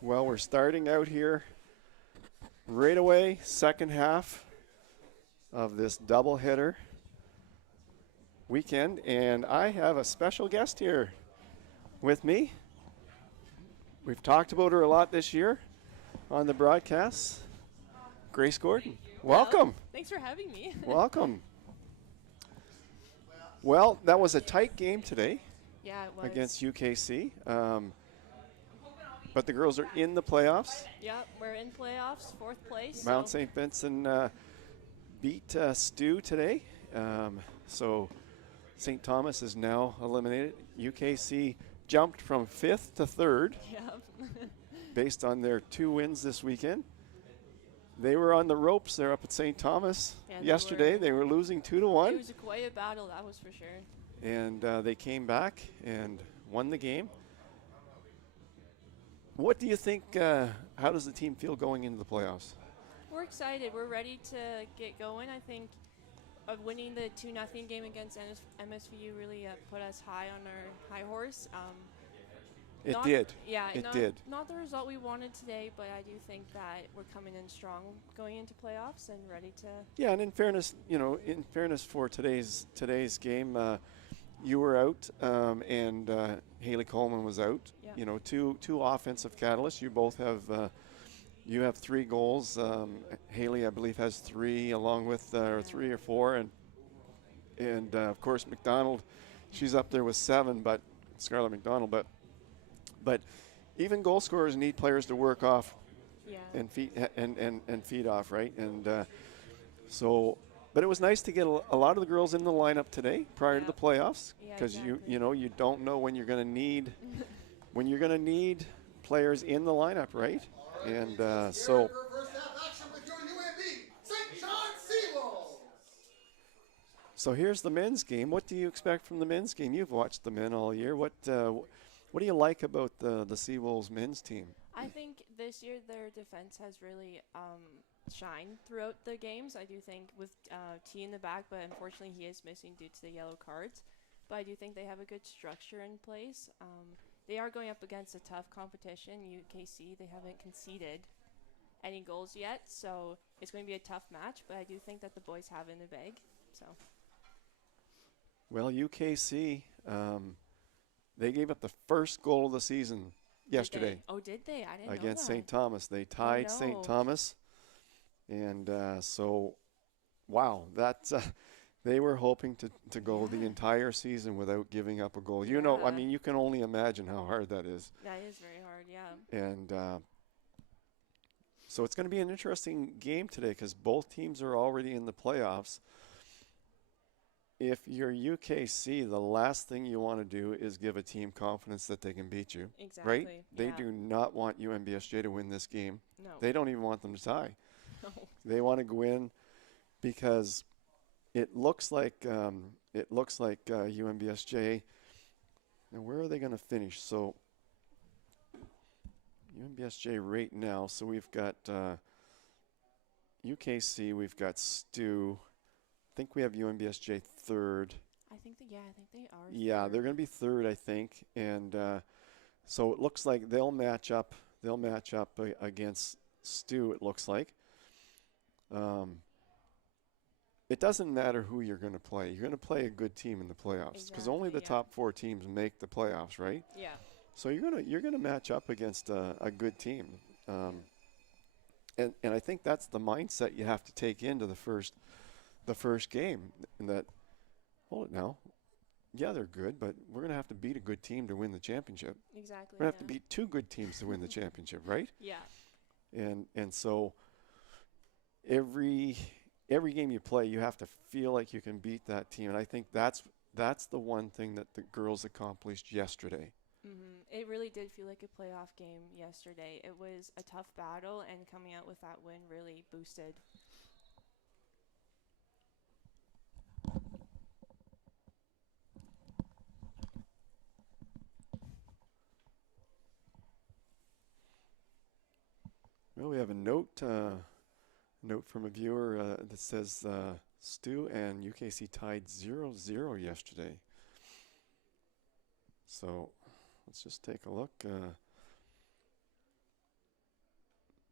Well, we're starting out here right away, second half of this doubleheader weekend, and I have a special guest here with me. We've talked about her a lot this year on the broadcasts. Grace Gordon, Hello. welcome. Thanks for having me. Welcome. Well, that was a tight game today Yeah, it was. against UKC, but the girls are in the playoffs. Yep, we're in playoffs, fourth place. Mount So St. Vincent beat Stu today, so St. Thomas is now eliminated. UKC jumped from 5th to 3rd yep. based on their 2 wins this weekend. They were on the ropes there up at St. Thomas Yeah, yesterday. They were losing 2-1. It was quite a battle, that was for sure. And they came back and won the game. What do you think, how does the team feel going into the playoffs? We're excited. We're ready to get going. I think winning the 2-0 game against MSVU really put us high on our high horse. It did. Yeah, it did. Not the result we wanted today, but I do think that we're coming in strong going into playoffs and ready to. Yeah, and in fairness, for today's game, you were out, and Haley Coleman was out. Yeah. You know, two offensive catalysts. You both have you have 3 goals. Haley, I believe, has 3, along with or 3 or 4, and of course McDonald, she's up there with 7. But Scarlett McDonald, but even goal scorers need players to work off. Yeah. And feed off, right? And but it was nice to get a lot of the girls in the lineup today prior to the playoffs, because exactly. you don't know when you're going to need players in the lineup, right? And so. So here's the men's game. What do you expect from the men's game? You've watched the men all year. What do you like about the Seawolves men's team? I think this year their defense has really shined throughout the games. I do think with T in the back, but unfortunately he is missing due to the yellow cards. But I do think they have a good structure in place. They are going up against a tough competition, UKC. They haven't conceded any goals yet, so it's going to be a tough match. But I do think that the boys have in the bag. So. Well, UKC, they gave up the first goal of the season yesterday. Did they? I didn't know that. Against St. Thomas. They tied St. Thomas. And so, wow, that's they were hoping to go the entire season without giving up a goal. You know, I mean, you can only imagine how hard that is. That is very hard, yeah. And so it's going to be an interesting game today, because both teams are already in the playoffs. If you're UKC, the last thing you want to do is give a team confidence that they can beat you. Exactly. Right? They do not want UNBSJ to win this game. No. They don't even want them to tie. No. They want to go in because it looks like UNBSJ. Now, where are they going to finish? So UNBSJ right now. So we've got UKC. We've got Stu. I think we have UNBSJ 3rd. I think they are. Yeah, they're going to be 3rd, I think, and so it looks like they'll match up. They'll match up against Stu. It looks like. It doesn't matter who you're going to play. You're going to play a good team in the playoffs, because only the top 4 teams make the playoffs, right? Yeah. So you're gonna match up against a good team, and I think that's the mindset you have to take into the first game. And that, hold it now, yeah, they're good, but we're gonna have to beat a good team to win the championship. Exactly. We're gonna have to beat 2 good teams to win the championship, right? Yeah. And so every game you play, you have to feel like you can beat that team, and I think that's the one thing that the girls accomplished yesterday. Mm-hmm. It really did feel like a playoff game yesterday. It was a tough battle, and coming out with that win really boosted. Well, we have a note from a viewer that says Stu and UKC tied 0-0 yesterday. So let's just take a look.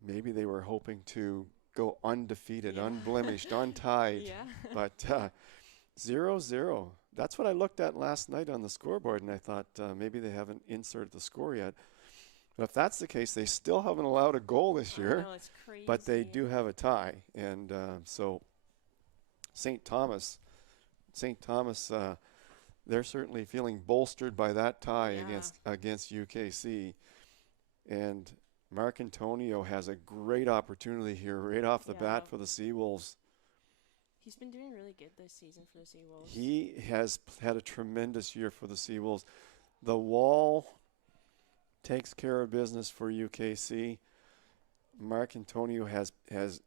maybe they were hoping to go undefeated, Yeah. unblemished, untied. Yeah. But 0-0. That's what I looked at last night on the scoreboard, and I thought maybe they haven't inserted the score yet. But if that's the case, they still haven't allowed a goal this year, I know, it's crazy. but they do have a tie. And so St. Thomas, they're certainly feeling bolstered by that tie Yeah. against UKC. And Mark Antonio has a great opportunity here right off the bat Yeah. for the Seawolves. He's been doing really good this season for the Seawolves. He has had a tremendous year for the Seawolves. The Wall takes care of business for UKC. Mark Antonio has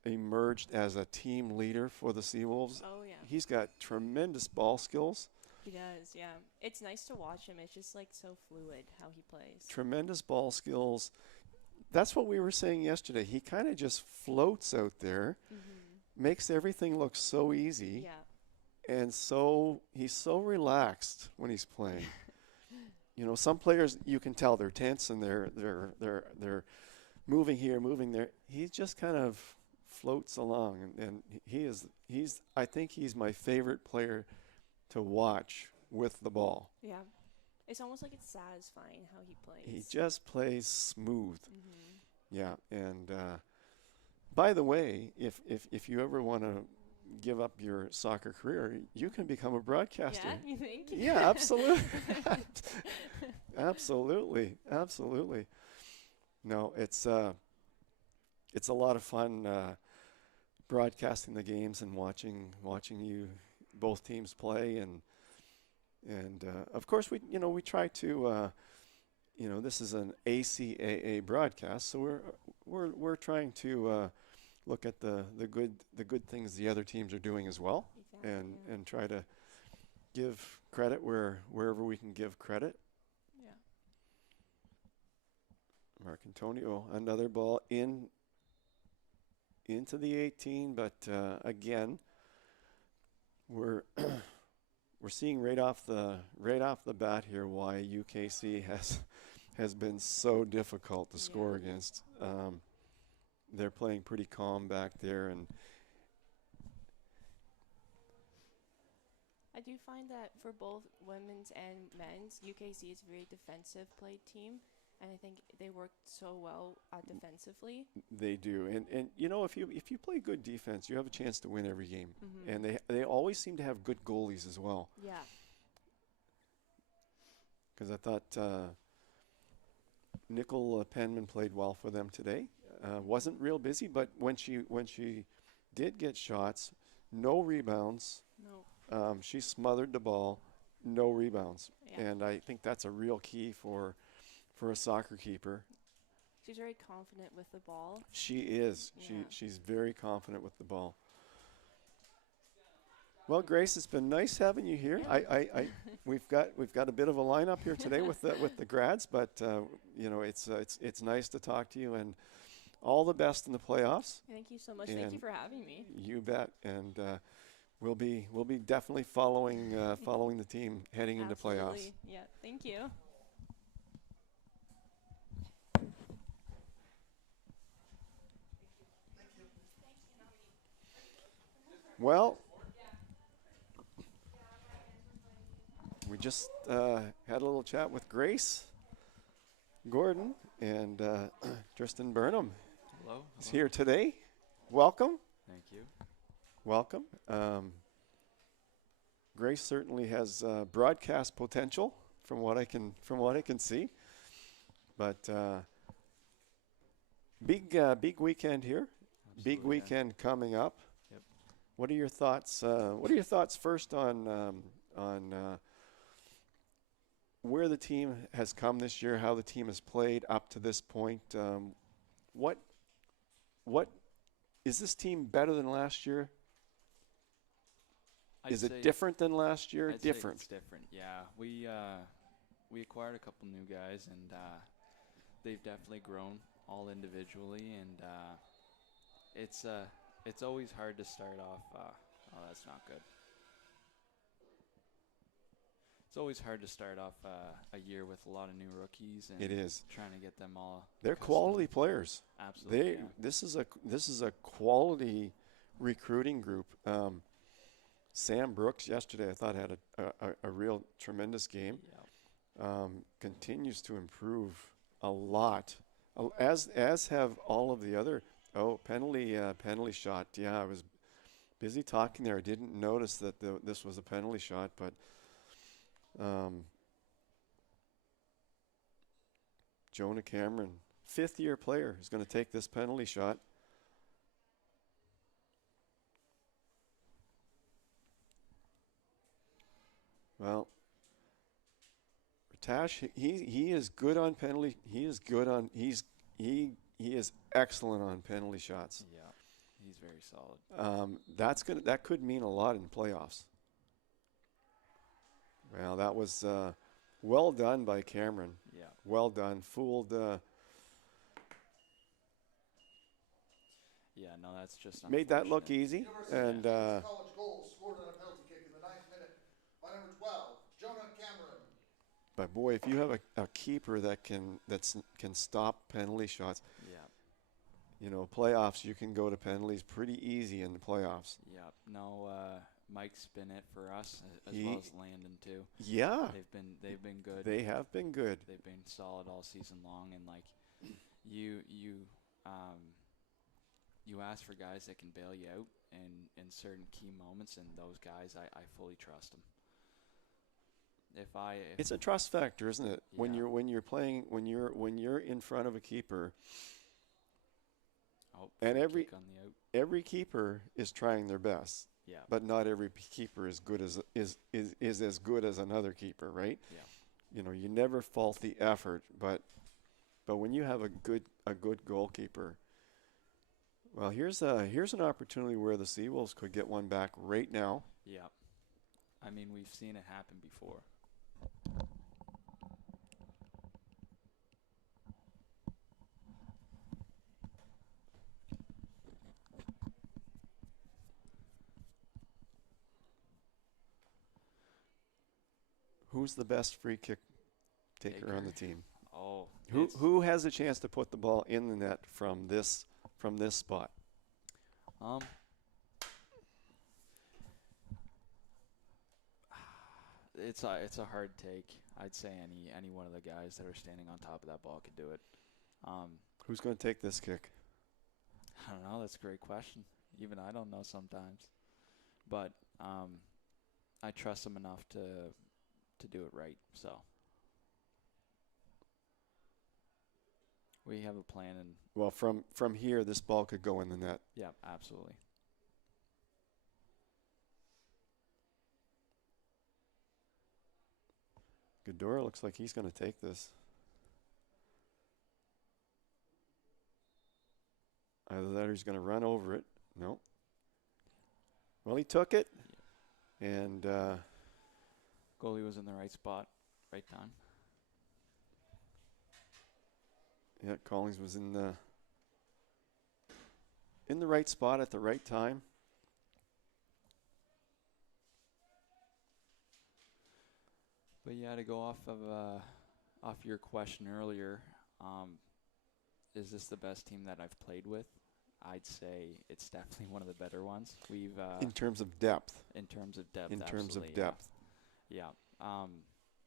emerged as a team leader for the Seawolves. Oh, yeah. He's got tremendous ball skills, He does, yeah. It's nice to watch him. It's just, like, so fluid how he plays. tremendous ball skills. That's what we were saying yesterday. He kind of just floats out there, makes everything look so easy, Yeah. and so he's so relaxed when he's playing. You know, some players you can tell they're tense and they're moving here, moving there. He just kind of floats along, and he's I think he's my favorite player to watch with the ball. Yeah. It's almost like it's satisfying how he plays. He just plays smooth. Mm-hmm. Yeah, and by the way, if you ever want to give up your soccer career, you can become a broadcaster. Yeah, you think? Yeah, absolutely. Absolutely. No, it's a lot of fun broadcasting the games and watching you both teams play, and of course we try to this is an ACAA broadcast, so we're trying to look at the good things the other teams are doing as well, Exactly, and try to give credit wherever we can give credit. Yeah. Mark Antonio, another ball into the 18, but again, we're we're seeing right off the bat here why UKC has been so difficult to score against. They're playing pretty calm back there, and I do find that for both women's and men's, UKC is a very defensive played team, and I think they work so well defensively. they do. And if you play good defense, you have a chance to win every game. Mm-hmm. And they always seem to have good goalies as well. Yeah. Because I thought Nicole Penman played well for them today. Wasn't real busy, but when she did get shots, no rebounds. No. She smothered the ball, no rebounds. Yeah. And I think that's a real key for a soccer keeper. She's very confident with the ball. She is. Yeah. She's very confident with the ball. Well, Grace, it's been nice having you here. Yeah. We've got a bit of a lineup here today with the grads, but it's nice to talk to you, and all the best in the playoffs. Thank you so much. Thank you for having me. You bet, and we'll be definitely following the team heading into playoffs. Absolutely. Yeah. Thank you. Well, we just had a little chat with Grace Gordon, and Tristan Burnham Hello. is here today. Welcome. Thank you. Welcome. Grace certainly has broadcast potential from what I can see, but big weekend here. Big Absolutely, yeah. weekend coming up. Yep. What are your thoughts? What are your thoughts first on where the team has come this year? How the team has played up to this point? What is this team better than last year? Is it different than last year? I'd say Different. it's different. Yeah, we acquired a couple new guys, and they've definitely grown all individually, and it's always hard to start off. Oh, that's not good. It's always hard to start off a year with a lot of new rookies and It is. trying to get them all. They're accustomed. quality players. Absolutely. Yeah. This is a quality recruiting group. Sam Brooks yesterday I thought had a real tremendous game. Yeah. Continues to improve a lot, as have all of the other. Penalty shot. Yeah, I was busy talking there. I didn't notice that this was a penalty shot, but Jonah Cameron, 5th-year player, is going to take this penalty shot. Well, Tash, he is good on penalty. He is excellent on penalty shots. Yeah. He's very solid. That could mean a lot in playoffs. Well, that was well done by Cameron. Yeah. Well done. Fooled. Yeah. No, that's just Made that look unfortunate. easy. University And of Kansas College goal scored on a penalty kick in the 9th minute by number 12, Jonah Cameron. but boy, if you have a keeper that can stop penalty shots, Yeah. Playoffs, you can go to penalties pretty easy in the playoffs. Yeah. No, Mike's been it for us as He- well as Landon too. Yeah, They've been good. they have been good. They've been solid all season long, and like you ask for guys that can bail you out in certain key moments, and those guys I fully trust them. It's a trust factor, isn't it? When Yeah. you're playing, when you're in front of a keeper, and free every- kick on the out. every keeper is trying their best, Yeah. but not every keeper is as good as another keeper, right? Yeah. You never fault the effort, but when you have a good goalkeeper, well, here's an opportunity where the Seawolves could get one back right now. Yeah. I mean, we've seen it happen before. Who's the best free kick taker on the team? Oh. Who has a chance to put the ball in the net from this spot? It's a hard take. I'd say any one of the guys that are standing on top of that ball could do it. Who's going to take this kick? I don't know. That's a great question. Even I don't know sometimes, but I trust them enough to do it right. So we have a plan, and Well, from here, this ball could go in the net. yeah, absolutely. Goodora looks like he's going to take this. Either that or he's going to run over it. No. Well, he took it, and Goalie was in the right spot, right time. yeah, Collins was in the right spot at the right time. But yeah, to go off your question earlier, is this the best team that I've played with? I'd say it's definitely one of the better ones. We've In terms of depth. in terms of depth. In terms of absolutely, depth. Yeah.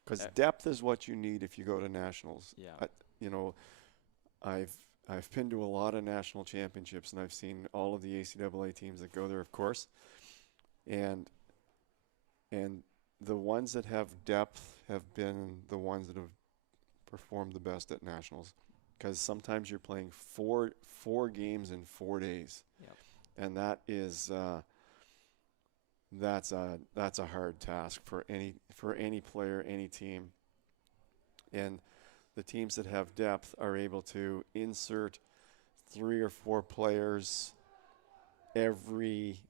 Because depth is what you need if you go to nationals. Yeah. I've been to a lot of national championships, and I've seen all of the ACAA teams that go there, of course. And the ones that have depth have been the ones that have performed the best at nationals. Because sometimes you're playing four games in 4 days. Yep. And that is that's a hard task for any player, any team. And the teams that have depth are able to insert 3 or 4 players every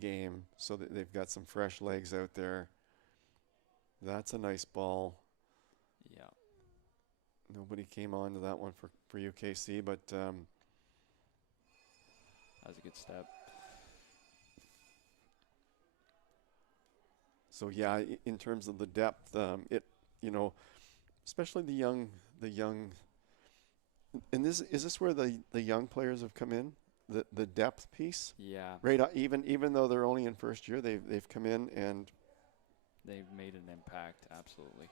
game, so that they've got some fresh legs out there. That's a nice ball. Yeah. Nobody came on to that one for UKC, but That was a good step. So yeah, in terms of the depth, you know, especially the young, and this is this where the young players have come in, the depth piece, Yeah, right? Even though they're only in first year, they've come in and they've made an impact, absolutely.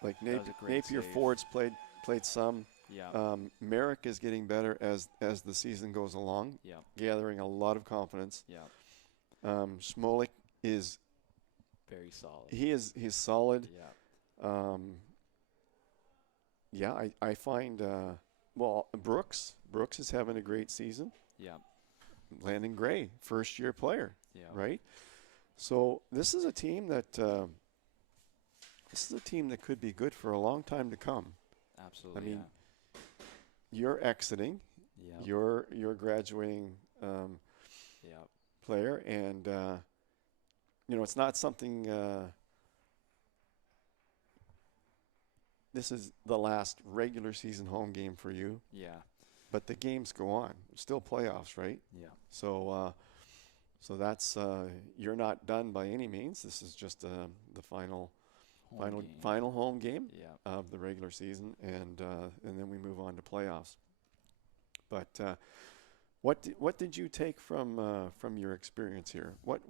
like That was a great Napier save. Ford's played some. Yeah, Merrick is getting better as the season goes along, yeah, gathering a lot of confidence. yeah. Smolik is Very solid. he's solid. Yeah, Yeah, I find Brooks is having a great season. yeah, Landon Gray, first year player, yeah. right? So this is a team that could be good for a long time to come. Absolutely. I mean, you're exiting, yeah, you're graduating yeah, player, and it's not something. This is the last regular season home game for you, yeah, but the games go on. Still playoffs, right? yeah. So that's you're not done by any means. This is just the final Home game. final home game Yeah. of the regular season, and then we move on to playoffs. But what did you take from your experience here? What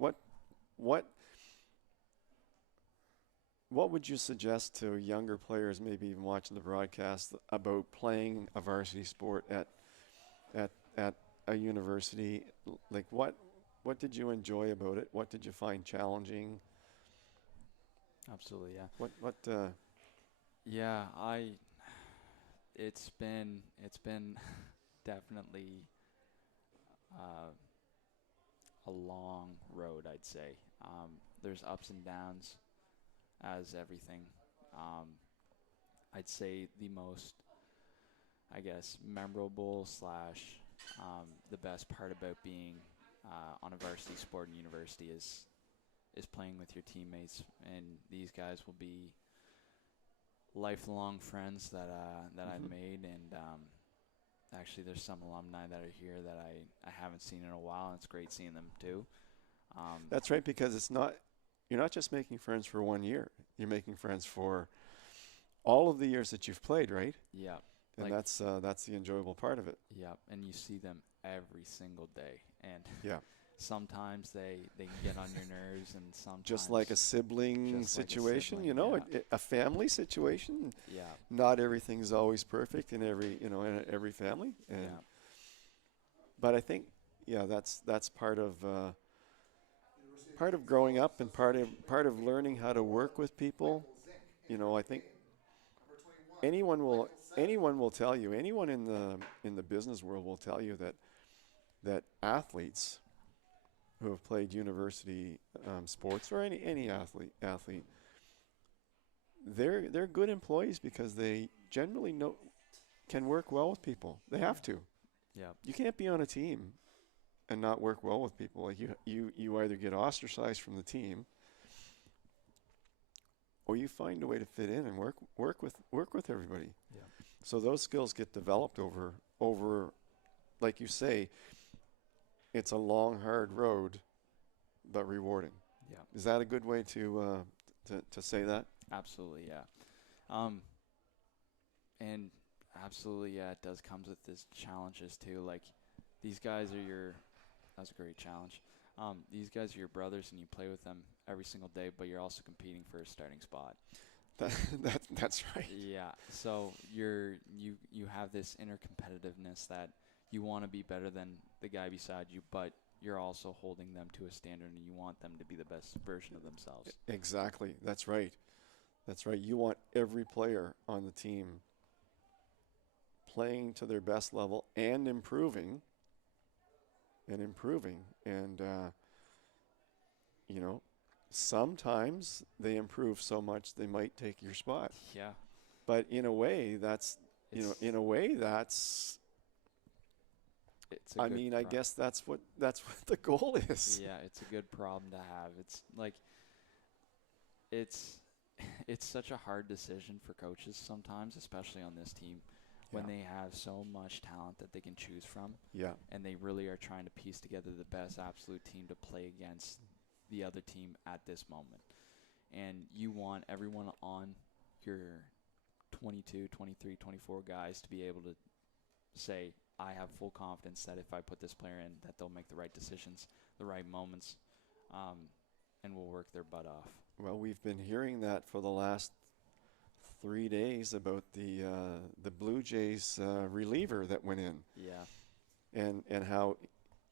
would you suggest to younger players, maybe even watching the broadcast, about playing a varsity sport at a university? Like what did you enjoy about it? What did you find challenging? Absolutely. Yeah. What Yeah. It's been definitely uh, a long road, I'd say. There's ups and downs as everything. Um, I'd say the most, I guess, memorable slash the best part about being on a varsity sport in university is playing with your teammates, and these guys will be lifelong friends that I've Mhm. made, and actually there's some alumni that are here that I haven't seen in a while, and it's great seeing them too. That's right, because you're not just making friends for 1 year. You're making friends for all of the years that you've played, right? Yeah, And like that's the enjoyable part of it. yeah, and you see them every single day, and Yeah. sometimes they can get on your nerves, and Just like a sometimes sibling just like a situation, sibling, a family situation. yeah, Not everything's always perfect in every family. And yeah, but I think that's part of growing up, and part of learning how to work with people. I think anyone will tell you, anyone in the business world will tell you that athletes who have played university sports, or any athlete, they're good employees because they generally can work well with people. They have to. yeah, You can't be on a team and not work well with people. Like you either get ostracized from the team, or you find a way to fit in and work with everybody. yeah, So those skills get developed over, like you say, it's a long, hard road, but rewarding. yeah. Is that a good way to say that? Absolutely, yeah. Um, and absolutely, yeah, it does comes with its challenges too. Like these guys are that's a great challenge. These guys are your brothers, and you play with them every single day, but you're also competing for a starting spot. That's right. Yeah, so you have this inner competitiveness that you want to be better than the guy beside you, but you're also holding them to a standard, and you want them to be the best version of themselves. Exactly. That's right. That's right. You want every player on the team playing to their best level and improving. And sometimes they improve so much they might take your spot. Yeah, But in a way, that's it's it's a I good mean, I guess that's what the goal is. yeah, it's a good problem to have. It's like it's it's such a hard decision for coaches sometimes, especially on this team. when Yeah. they have so much talent that they can choose from, Yeah. and they really are trying to piece together the best absolute team to play against the other team at this moment. And you want everyone on your 22, 23, 24 guys to be able to say, I have full confidence that if I put this player in, that they'll make the right decisions, the right moments, and will work their butt off. Well, we've been hearing that for the last 3 days about the Blue Jays reliever that went in, Yeah. and how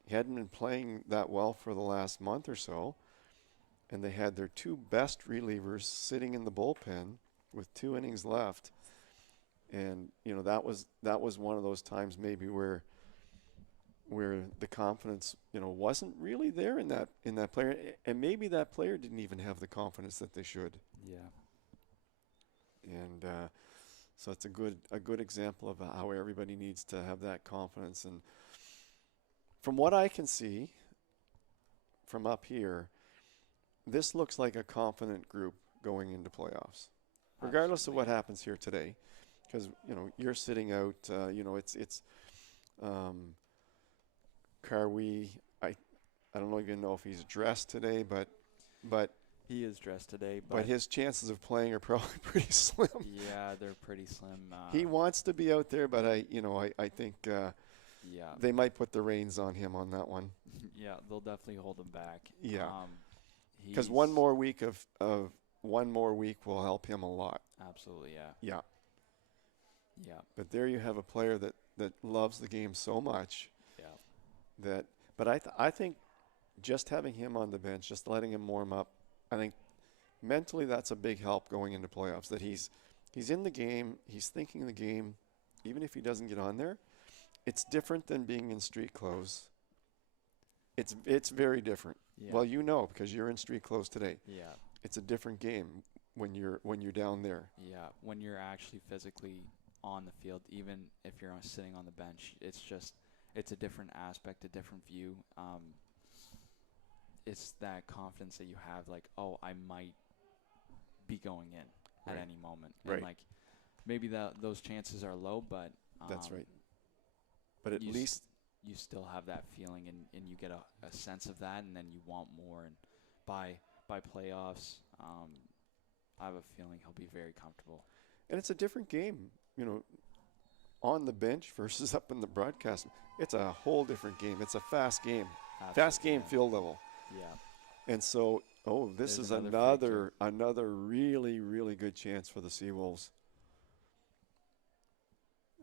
he hadn't been playing that well for the last month or so, and they had their two best relievers sitting in the bullpen with 2 innings left, and that was one of those times maybe where the confidence wasn't really there in that player, and maybe that player didn't even have the confidence that they should. Yeah. And so it's a good example of how everybody needs to have that confidence. And from what I can see from up here, this looks like a confident group going into playoffs, regardless of what Absolutely. happens here today. Because you're sitting out. It's Karwi. I don't even know if he's dressed today, but He is dressed today, but his chances of playing are probably pretty slim. yeah, they're pretty slim. He wants to be out there, but I think Yeah. they might put the reins on him on that one. Yeah, they'll definitely hold him back. Yeah. Because He's one more week will help him a lot. absolutely, yeah. Yeah. Yeah. But there you have a player that loves the game so much Yeah. but I think just having him on the bench, just letting him warm up, I think mentally that's a big help going into playoffs. That he's in the game, he's thinking the game, even if he doesn't get on there. It's different than being in street clothes. It's very different. Yeah. Well, because you're in street clothes today. Yeah. It's a different game when you're down there. Yeah. When you're actually physically on the field, even if you're sitting on the bench, it's a different aspect, a different view. It's that confidence that you have, like, oh, I might be going in at Right. any moment. Right. And, like, maybe those chances are low, but That's right. But at you least you still have that feeling, and you get a sense of that, and then you want more. And by playoffs, I have a feeling he'll be very comfortable. and it's a different game, on the bench versus up in the broadcast. It's a whole different game. It's a fast game. Fast Absolutely, game yeah. field level. Yeah. And so, this There's is another another really, really good chance for the Seawolves.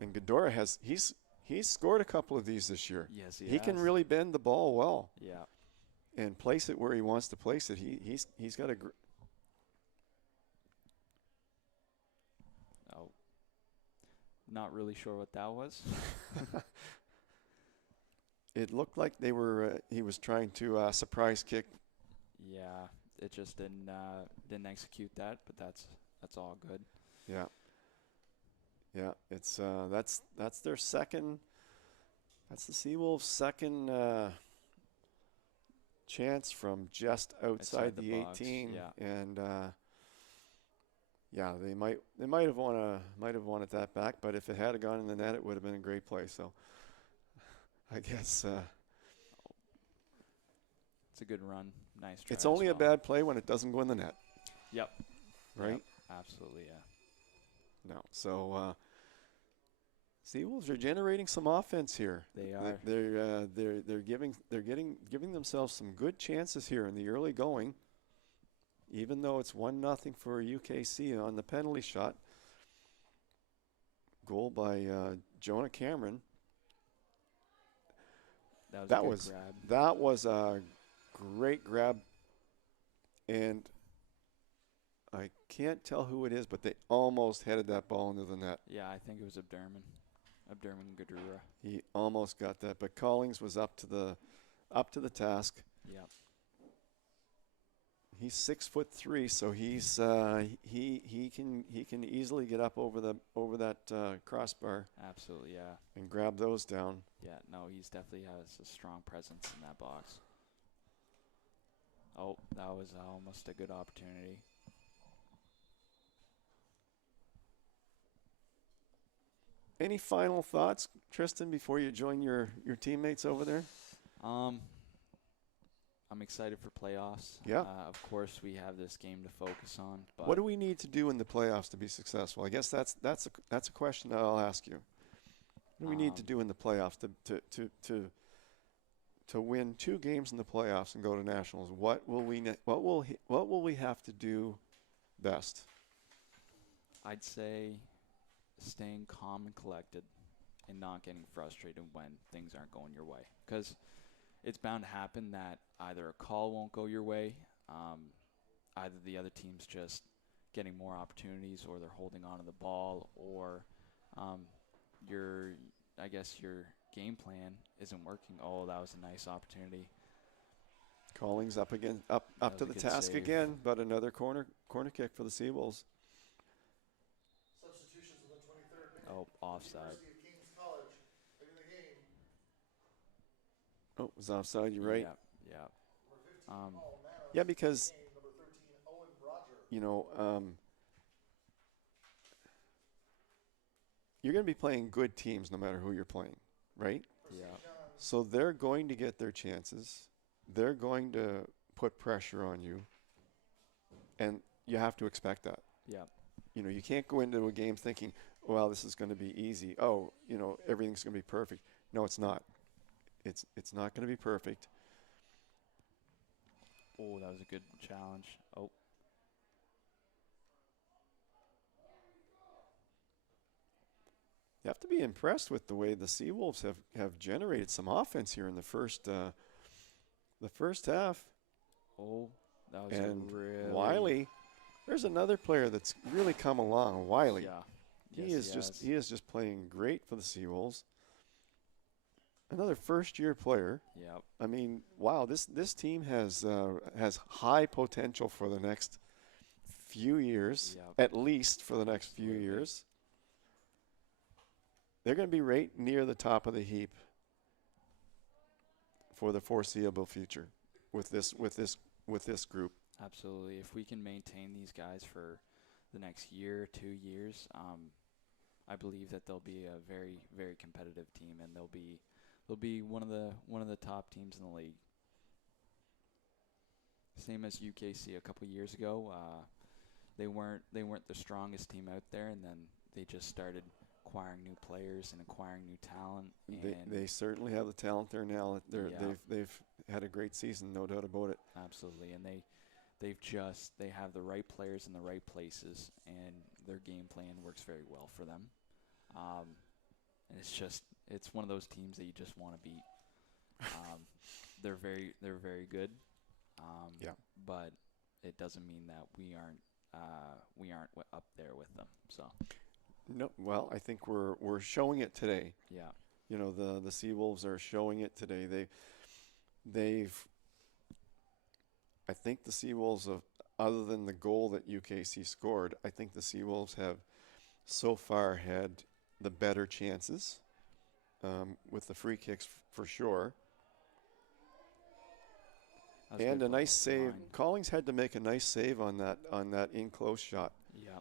And Ghidorah he's scored a couple of these this year. Yes, He can has. really bend the ball well Yeah. and place it where he wants to place it. He's got a Oh. Not really sure what that was. It looked like he was trying to surprise kick. Yeah. It just didn't execute that, but that's all good. Yeah. Yeah, it's that's their second. That's the Seawolves' second chance from just outside the the box, 18, yeah. and they might have won it that back, but if it had gone in the net, it would have been a great play. So I guess It's a good run. Nice try. it's as only a well. bad play when it doesn't go in the net, Yep. right? Yep. Absolutely, yeah. No, so. Seawolves are generating some offense here. They are. They're giving themselves some good chances here in the early going. Even though it's 1-0 for UKC on the penalty shot. Goal by Jonah Cameron. That was a good grab. That was a great grab, and I can't tell who it is, but they almost headed that ball into the net. Yeah, I think it was Abderman Gadura. He almost got that, but Collings was up to the task. Yep. He's 6'3", so he's he can easily get up over that crossbar Absolutely, yeah. and grab those down. Yeah, no, he's definitely has a strong presence in that box. Oh, that was almost a good opportunity. Any final thoughts, Tristan, before you join your teammates over there? I'm excited for playoffs. Yeah. Of course, we have this game to focus on. But What do we need to do in the playoffs to be successful? I guess that's a question that I'll ask you. What do we need to do in the playoffs to win 2 games in the playoffs and go to nationals? What will we have to do best? I'd say staying calm and collected and not getting frustrated when things aren't going your way. Because it's bound to happen that either a call won't go your way, either the other team's just getting more opportunities or they're holding on to the ball, or your game plan isn't working. Oh, that was a nice opportunity. Calling's up again, That up was to a the good task save. again, but another corner kick for the Seawolves. Substitutions in the 23rd minute. Oh, offside. University of King's College in the game. Oh, it was offside. You're right. Yeah. Number 15, Um, Paul Manos. Yeah, because Game, number 13, Owen Roger. you know you're going to be playing good teams no matter who you're playing, right? Yeah. So they're going to get their chances. They're going to put pressure on you, and you have to expect that. Yeah. You know, you can't go into a game thinking, well, this is going to be easy. Oh, you know, everything's going to be perfect. No, it's not. It's not going to be perfect. Oh, that was a good challenge. Oh, You have to be impressed with the way the Seawolves have generated some offense here in the first half. oh, that was And a really Wiley, there's another player that's really come along. Wiley, Yeah. he Yes, he is just playing great for the Seawolves. Another first-year player. Yep. I mean, wow, this team has high potential for the next few years, Yep. at least for the next few Absolutely. years. They're going to be right near the top of the heap for the foreseeable future with this group. Absolutely. If we can maintain these guys for the next year, 2 years, I believe that they'll be a very, very competitive team, and they'll be one of the top teams in the league. Same as UKC a couple years ago. They weren't the strongest team out there, and then they just started acquiring new players and acquiring new talent. And They certainly have the talent there now. Yeah. They've had a great season, no doubt about it. absolutely, and they have the right players in the right places, and their game plan works very well for them. And it's one of those teams that you just want to beat. They're very good. Yeah. But it doesn't mean that we aren't up there with them. So No, well, I think we're showing it today. yeah, You know, the Seawolves are showing it today. I think the Seawolves other than the goal that UKC scored, I think the Seawolves have so far had the better chances with the free kicks for sure. That's And good a nice off the save. line. Collings had to make a nice save on that in close shot. Yeah,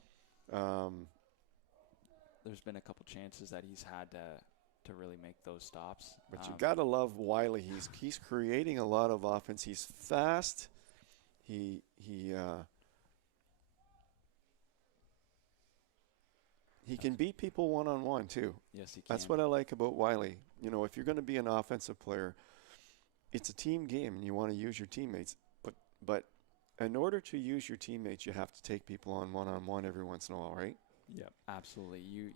there's been a couple chances that he's had to really make those stops. But you gotta love Wiley. He's creating a lot of offense. He's fast. He can beat people one-on-one too. Yes, he can. That's what I like about Wiley. You know, if you're going to be an offensive player, it's a team game, and you want to use your teammates. But in order to use your teammates, you have to take people on one-on-one every once in a while, right? Yep, absolutely. You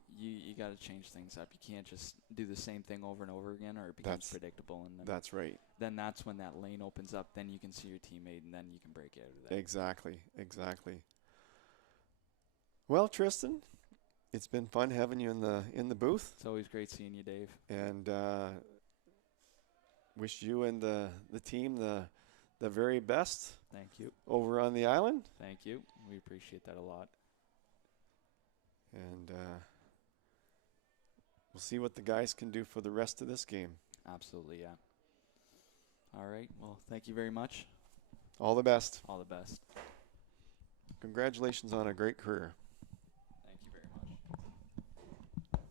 got to change things up. You can't just do the same thing over and over again, or it becomes predictable. And That's right. then that's when that lane opens up. Then you can see your teammate, and then you can break out of there. Exactly. Well, Tristan, it's been fun having you in the booth, It's always great seeing you, Dave. and wish you and the team the very best Thank you. over on the island. Thank you. We appreciate that a lot. And we'll see what the guys can do for the rest of this game. Absolutely, yeah. All right. Well, thank you very much. All the best. All the best. Congratulations on a great career. Thank you very much.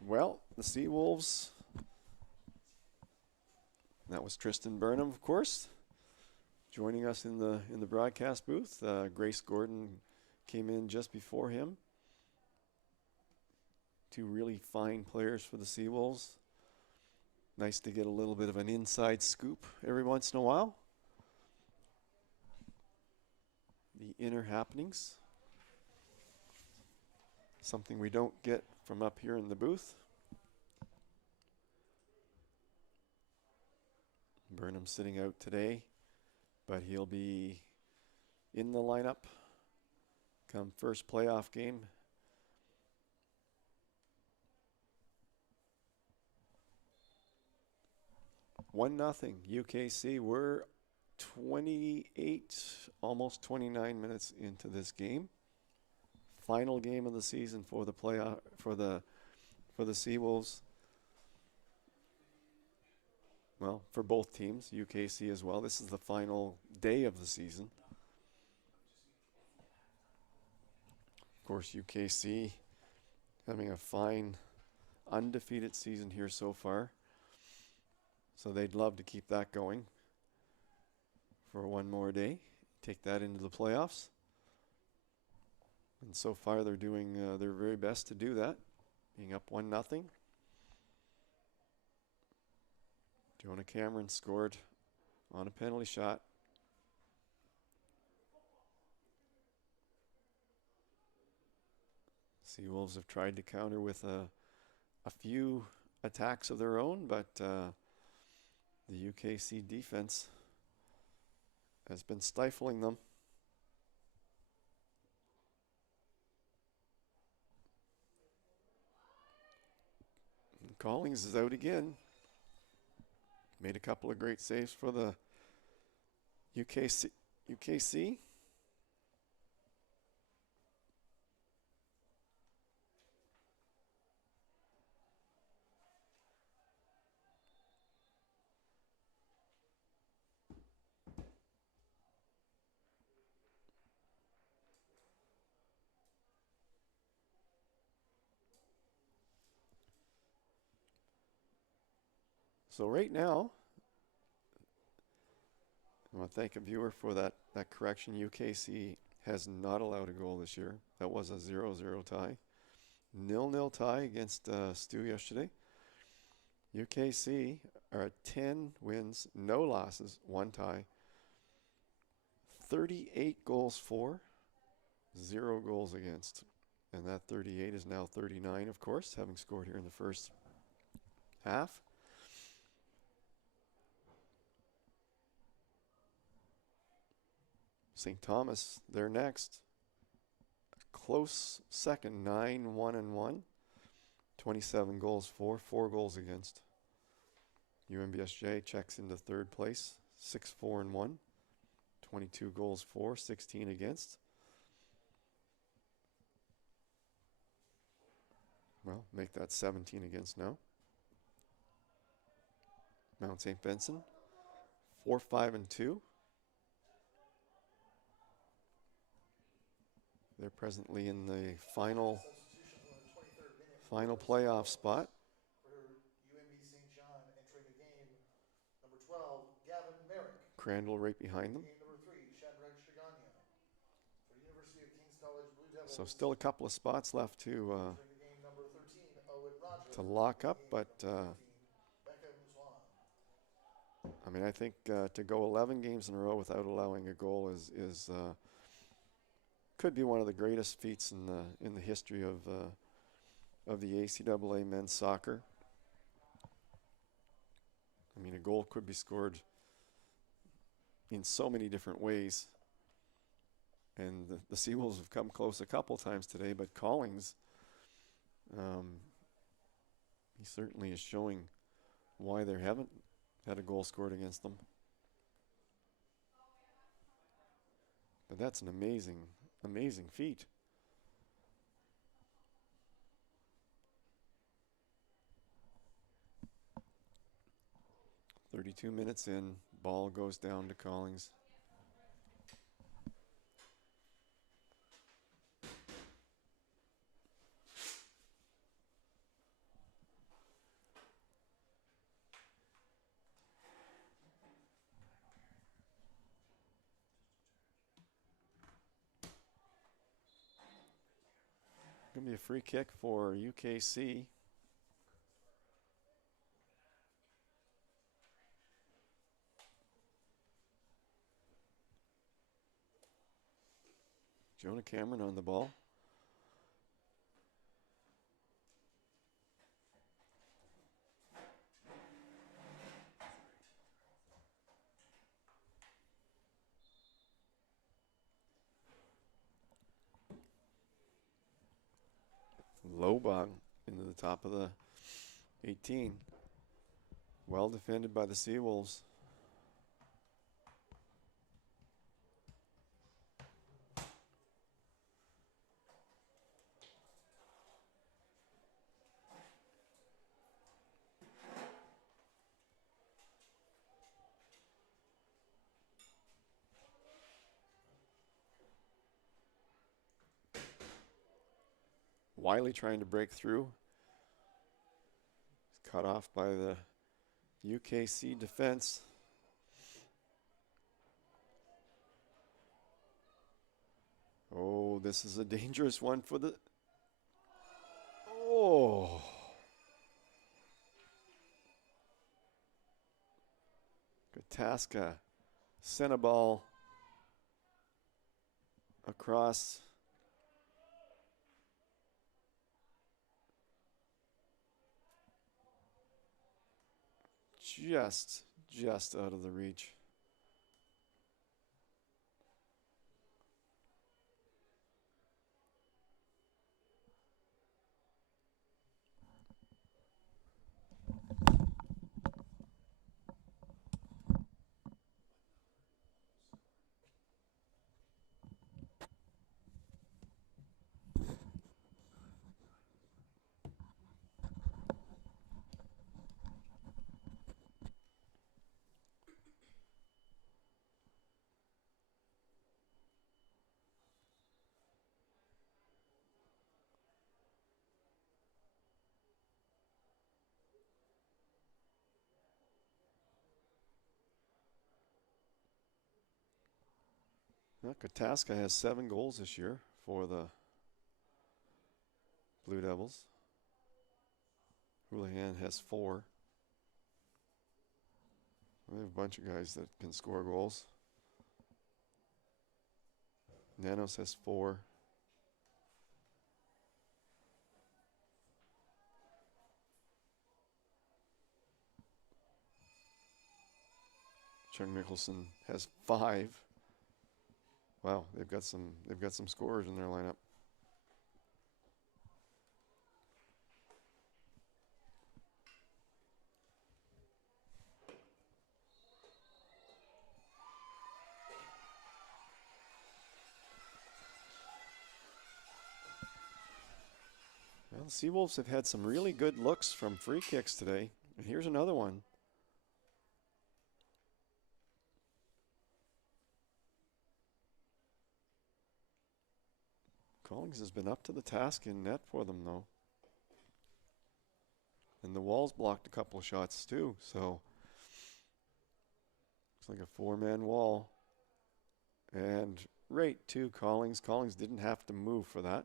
Well, the Seawolves, that was Tristan Burnham, of course, joining us in the broadcast booth. Grace Gordon came in just before him. Two really fine players for the Seawolves. Nice to get a little bit of an inside scoop every once in a while. The inner happenings. Something we don't get from up here in the booth. Burnham sitting out today, but he'll be in the lineup come first playoff game. One nothing UKC. We're 28, almost 29 minutes into this game. Final game of the season for the playoff for the Seawolves. Well, for both teams, UKC as well. This is the final day of the season. Of course, UKC having a fine undefeated season here so far. So they'd love to keep that going for one more day, take that into the playoffs. And so far they're doing their very best to do that, being up 1-0. Jonah Cameron scored on a penalty shot. Seawolves have tried to counter with a few attacks of their own, but the UKC defense has been stifling them. And Collings is out again. Made a couple of great saves for the UKC. So right now, I want to thank a viewer for that correction. UKC has not allowed a goal this year. That was a 0-0 tie. 0-0 tie against Stu yesterday. UKC are at 10 wins, no losses, 1 tie. 38 goals for, 0 goals against. And that 38 is now 39, of course, having scored here in the first half. St. Thomas, they're next. A close second, 9-1-1. 27 goals for, 4 goals against. UNBSJ checks into third place, 6-4-1. 22 goals for, 16 against. Well, make that 17 against now. Mount St. Vincent, 4-5-2. They're presently in the final playoff spot. For UNB St. John entering the game, number 12, Gavin Merrick. Crandall right behind them. Game number 3, Shadrach Shiganya. For University of King's College Blue Devils. So still a couple of spots left to Entering the game, number 13, Owen Rogers. lock up, but Becca Mouswan. I mean, I think to go 11 games in a row without allowing a goal is could be one of the greatest feats in the history of the ACAA men's soccer. I mean, a goal could be scored in so many different ways, and the Seawolves have come close a couple times today. But Collings, he certainly is showing why they haven't had a goal scored against them. But that's an amazing feat. "32 minutes in, ball goes down to Collings. going to be a free kick for UKC. Jonah Cameron on the ball. Low ball into the top of the 18. Well defended by the Seawolves. Wiley trying to break through. He's cut off by the UKC defense. Oh, this is a dangerous one for the... Oh. Kataska sent a ball across. Just out of the reach. Well, Kataska has 7 goals this year for the Blue Devils. Houlihan has 4. We have a bunch of guys that can score goals. Nanos has 4. Chung Nicholson has 5. Wow, they've got some scorers in their lineup. Well, the Seawolves have had some really good looks from free kicks today. And here's another one. Collings has been up to the task in net for them, though. And the Walls blocked a couple of shots, too. So, looks like a 4-man wall. And right to Collings. Collings didn't have to move for that.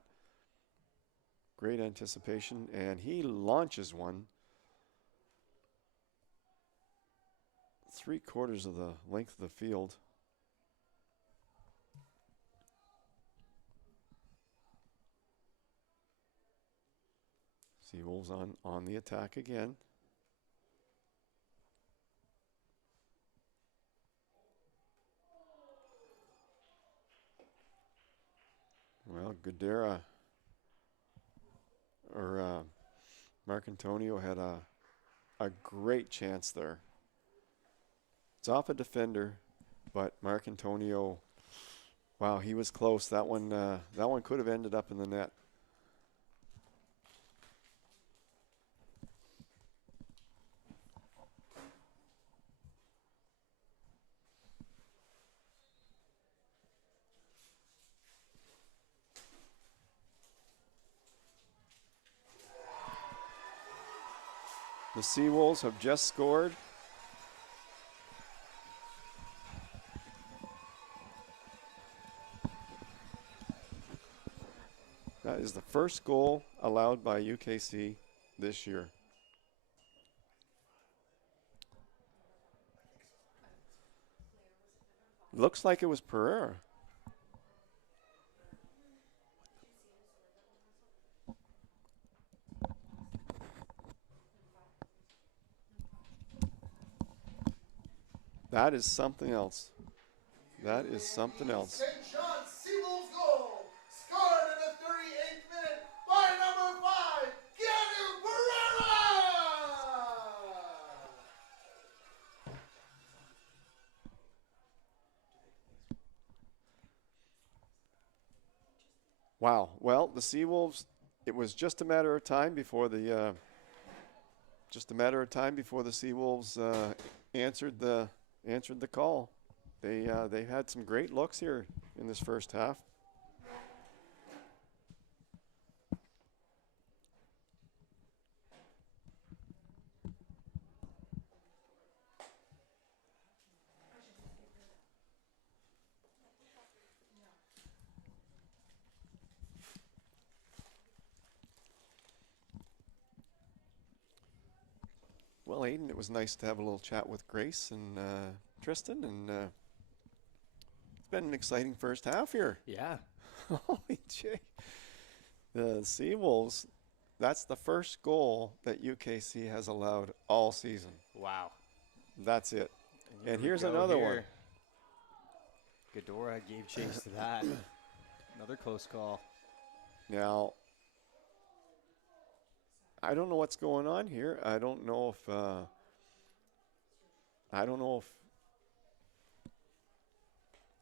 Great anticipation. And he launches one. 3/4 of the length of the field. Seawolves on the attack again. Well, Gadara or Marcantonio had a great chance there. It's off a defender, but Marcantonio, wow, he was close. That one could have ended up in the net. The Seawolves have just scored. That is the first goal allowed by UKC this year. Looks like it was Pereira. That is something else. That is something else. St. John's Seawolves goal, scored in the 38th minute by number 5, Keanu Pereira! Wow. Well, the Seawolves, it was just a matter of time before the Seawolves answered the call. They had some great looks here in this first half. Well, Aiden, it was nice to have a little chat with Grace and Tristan, and it's been an exciting first half here. Yeah. Holy gee. The Seawolves, that's the first goal that UKC has allowed all season. Wow. That's it. here And we here's go another here. one. Ghidorah gave chase to that. Another close call. Now, I don't know what's going on here. I don't know if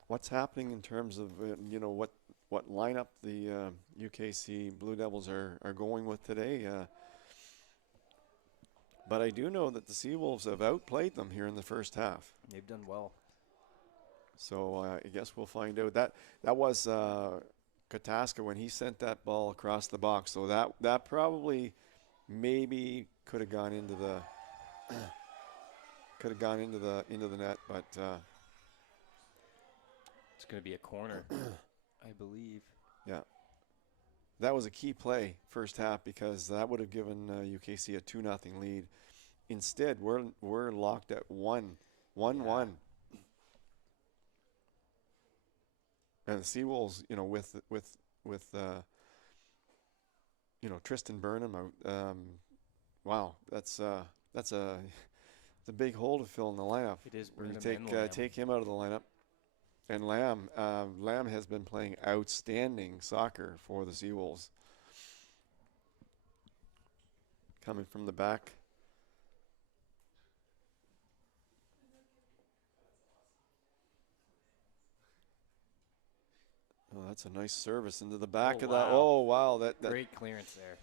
what's happening in terms of what lineup the UKC Blue Devils are going with today. But I do know that the Seawolves have outplayed them here in the first half. They've done well. So I guess we'll find out. That was Kataska when he sent that ball across the box. So that probably maybe could have gone into the net, but It's going to be a corner, I believe. yeah. That was a key play first half because that would have given UKC a 2-0 lead. Instead, we're locked at 1-1. And the Seawolves, with Tristan Burnham out. Wow, that's a big hole to fill in the lineup. It is When you Burnham and Lamb. take him out of the lineup. And Lamb has been playing outstanding soccer for the Seawolves. Coming from the back. Oh, that's a nice service into the back of that. Wow. Oh, wow. That Great clearance there.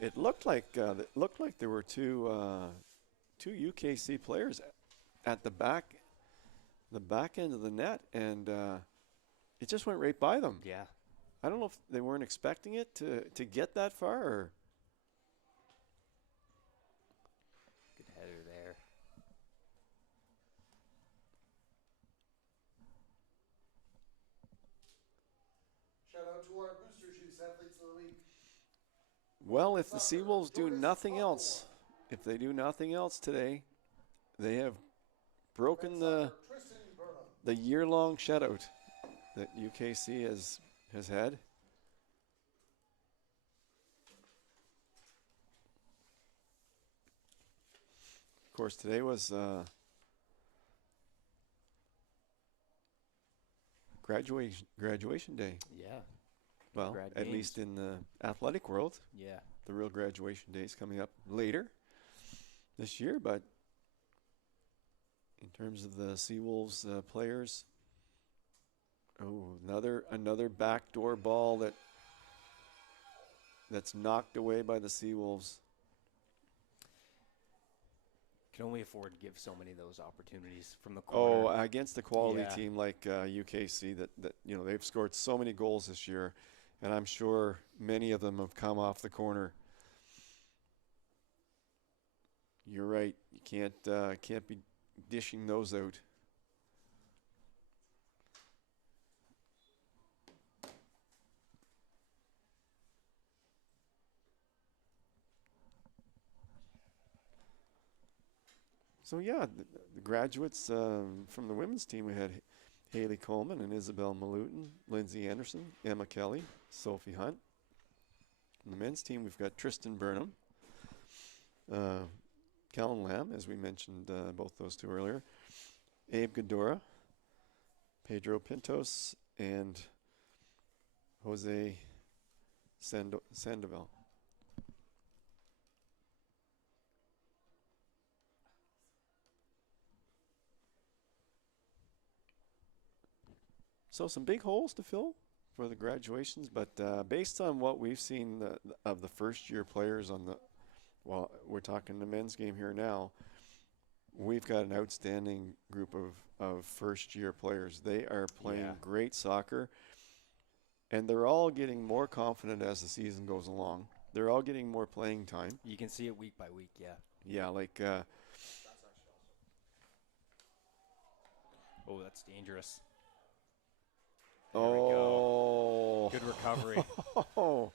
It looked like there were two UKC players at the back end of the net, and it just went right by them. Yeah. I don't know if they weren't expecting it to get that far. Or Good header there. Shout out to our Booster Juice Athletes of the Week. well, if the Seawolves do nothing else, if they do nothing else today, they have broken the Tristan Burnham. the year-long shutout that UKC has had. Of course, today was graduation day. Yeah. Well, Grad at games. least in the athletic world. Yeah. The real graduation day is coming up later this year, but in terms of the Seawolves players, another backdoor ball that's knocked away by the Seawolves. Can only afford to give so many of those opportunities from the Oh, corner. against a quality Yeah. team like UKC that they've scored so many goals this year, and I'm sure many of them have come off the corner. You're right. You can't be dishing those out. So yeah, the graduates from the women's team, we had Haley Coleman and Isabel Malutin, Lindsay Anderson, Emma Kelly, Sophie Hunt. On the men's team, we've got Tristan Burnham, Kellen Lamb, as we mentioned both those two earlier, Abe Godora, Pedro Pintos, and Jose Sandoval. So some big holes to fill for the graduations, but based on what we've seen of the first-year players on the, well, we're talking the men's game here now, we've got an outstanding group of first-year players. They are playing great soccer, and they're all getting more confident as the season goes along. They're all getting more playing time. You can see it week by week, yeah. Yeah, like oh, that's dangerous. There we go. Good recovery. Oh,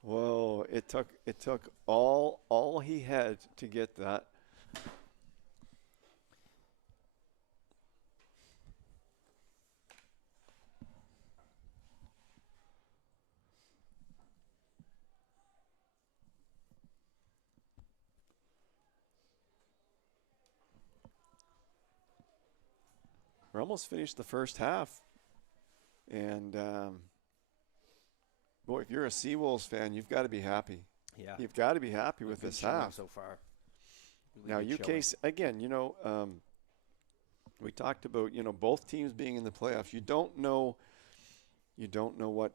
whoa! It took all he had to get that. We're almost finished the first half, and boy, if you're a Seawolves fan, you've got to be happy. Yeah. You've got to be happy with this half so far. Now, UKC again. We talked about both teams being in the playoffs. You don't know what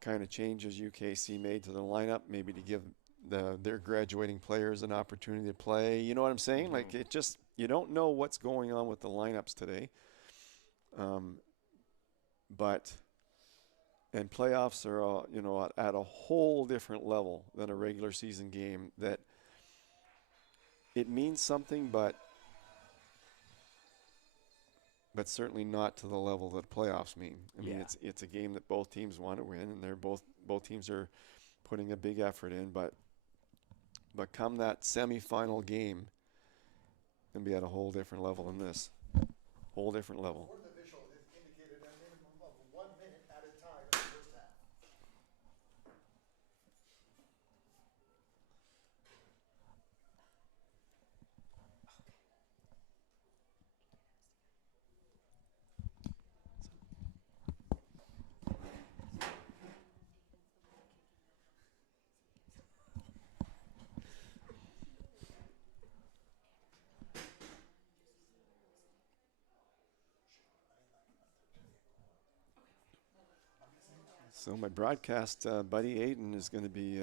kind of changes UKC made to the lineup, maybe to give their graduating players an opportunity to play. You know what I'm saying? Mm-hmm. Like you don't know what's going on with the lineups today. And playoffs are at a whole different level than a regular season game. That it means something, but certainly not to the level that playoffs mean. I mean, it's a game that both teams want to win, and they're both teams are putting a big effort in. But come that semifinal game, can be at a whole different level than this. Whole different level. Fourth official has indicated a minimum of 1 minute at a time in the first half. So my broadcast buddy Aiden is going to be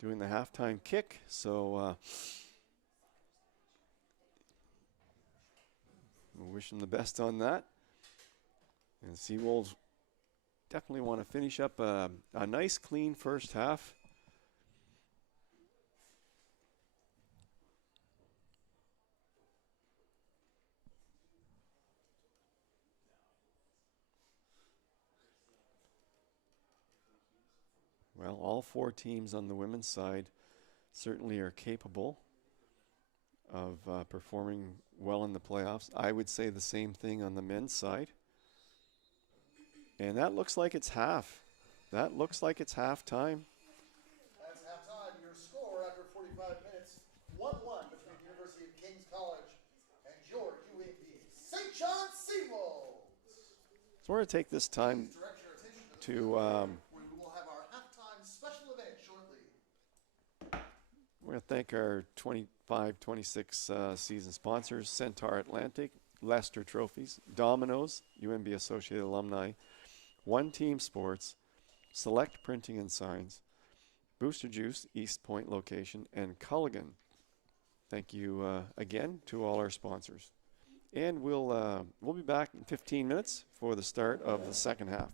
doing the halftime kick. So we'll wish him the best on that. And Seawolves definitely want to finish up a nice, clean first half. Well, all four teams on the women's side certainly are capable of performing well in the playoffs. I would say the same thing on the men's side. And that looks like it's half. That looks like it's halftime. That's halftime. Your score after 45 minutes, 1-1 between the University of King's College and your UNB St. John Seawolves. So we're going to take this time Please direct your attention to the to where we will have our halftime special event shortly. we're going to thank our 25-26 season sponsors: Centaur Atlantic, Lester Trophies, Domino's, UNB Associated Alumni, One Team Sports, Select Printing and Signs, Booster Juice, East Point location, and Culligan. Thank you again to all our sponsors. And we'll be back in 15 minutes for the start of the second half.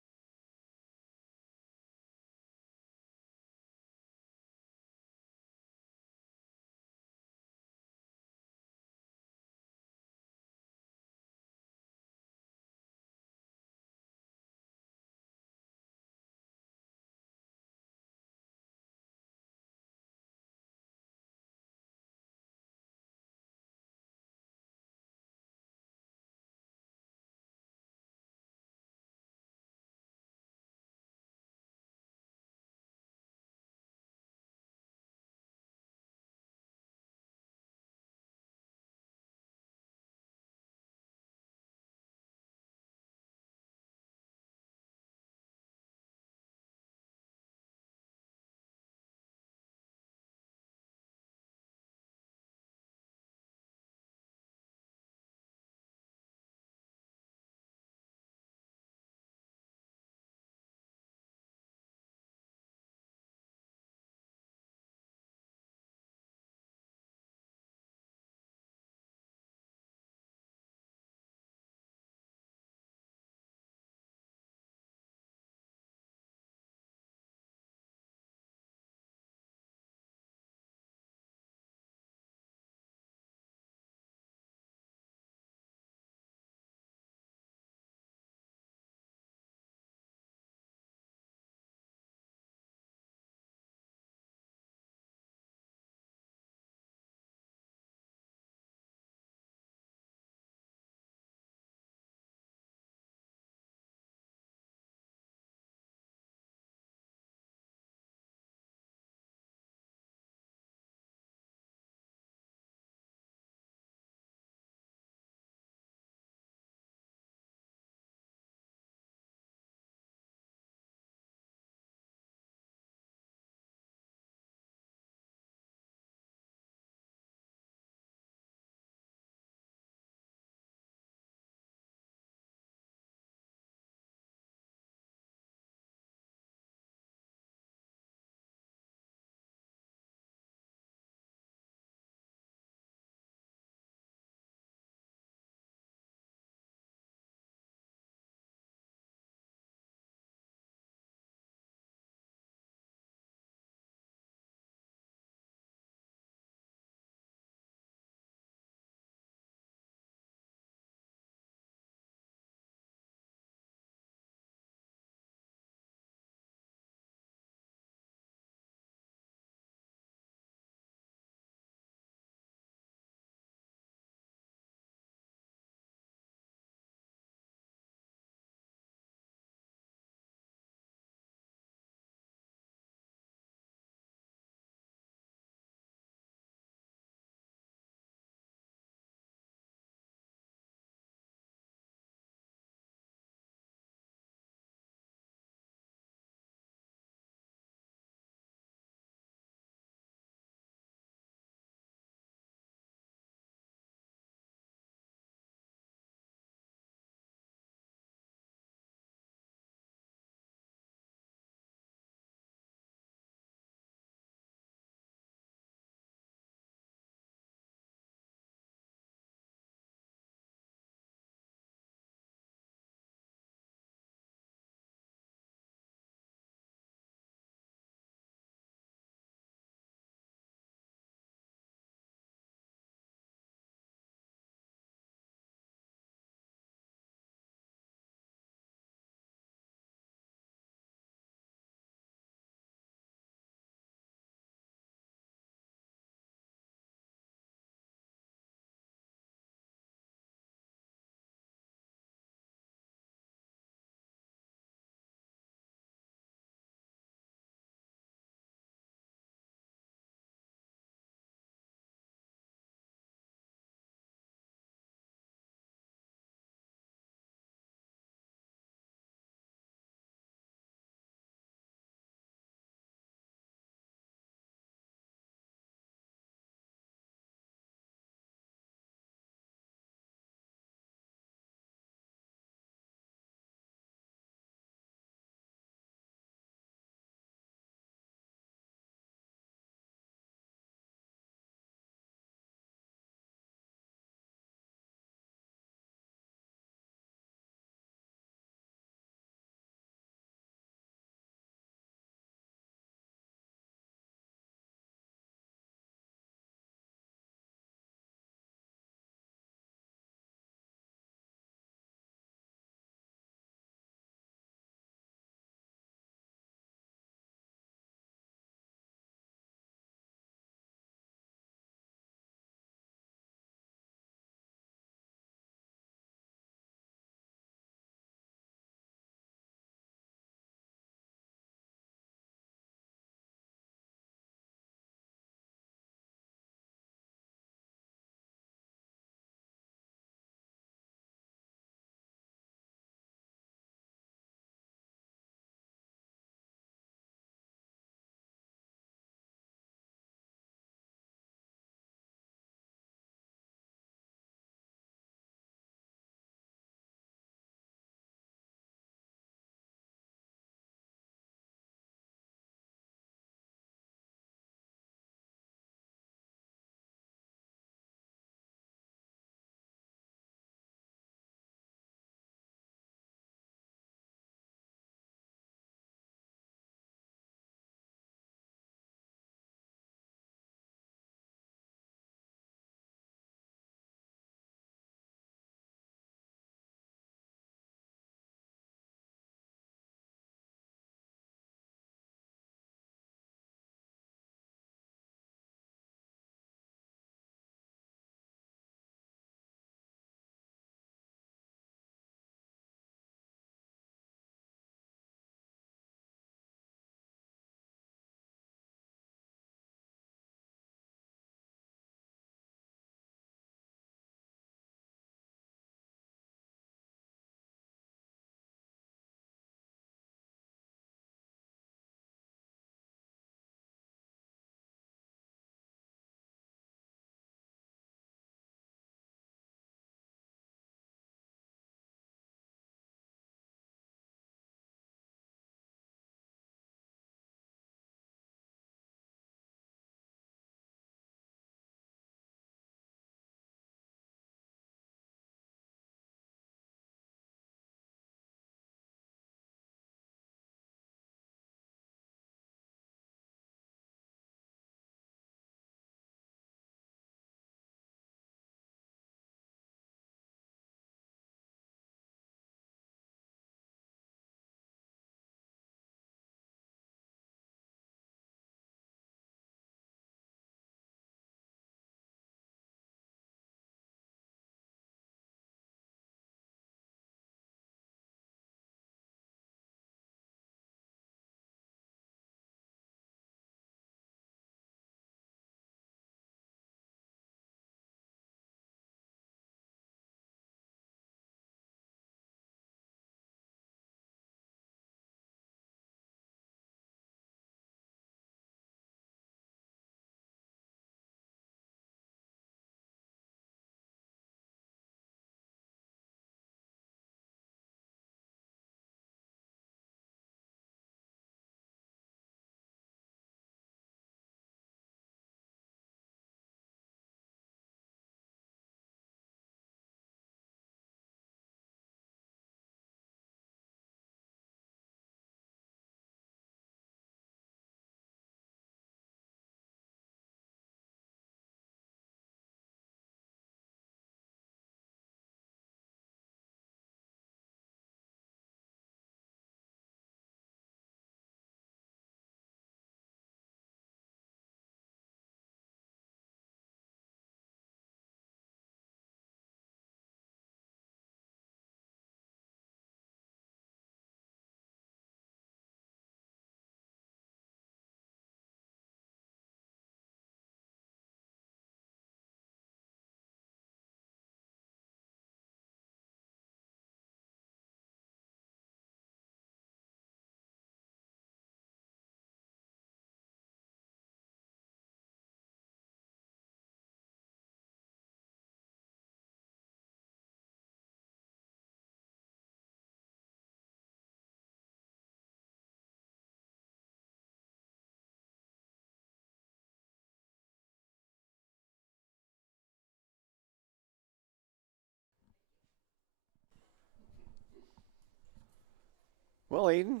Well, Aiden,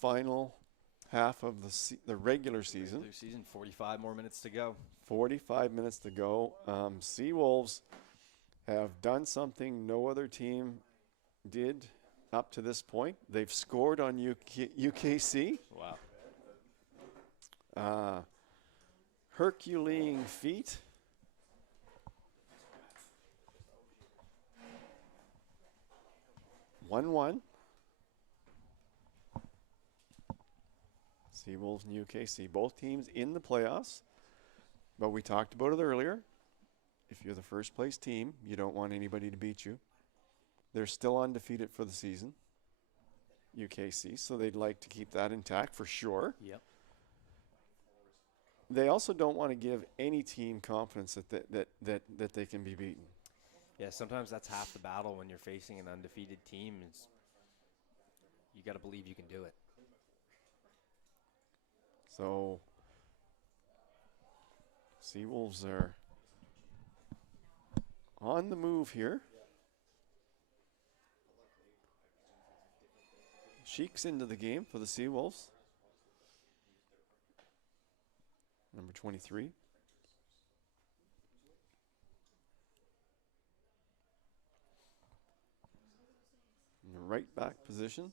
final half of the regular season. Regular season, 45 more minutes to go. 45 minutes to go. Seawolves have done something no other team did up to this point. They've scored on UKC. Wow. Herculean feat. One. Seawolves and UKC, both teams in the playoffs. But we talked about it earlier. If you're the first place team, you don't want anybody to beat you. They're still undefeated for the season, UKC, so they'd like to keep that intact for sure. Yep. They also don't want to give any team confidence that they can be beaten. Yeah, sometimes that's half the battle when you're facing an undefeated team. Is you got to believe you can do it. So Seawolves are on the move here. Sheik's into the game for the Seawolves. Number 23. In the right back position.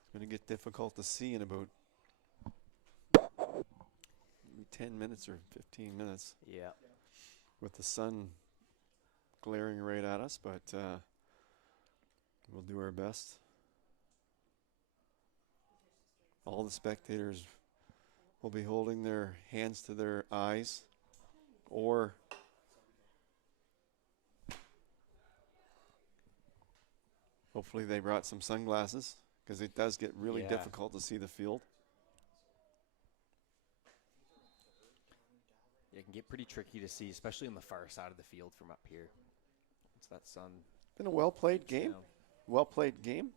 It's going to get difficult to see in about 10 minutes or 15 minutes. Yeah. With the sun glaring right at us, but we'll do our best. All the spectators will be holding their hands to their eyes, or hopefully they brought some sunglasses, because it does get really difficult to see the field. It can get pretty tricky to see, especially on the far side of the field from up here. It's that sun. Been a well-played game. Well-played game.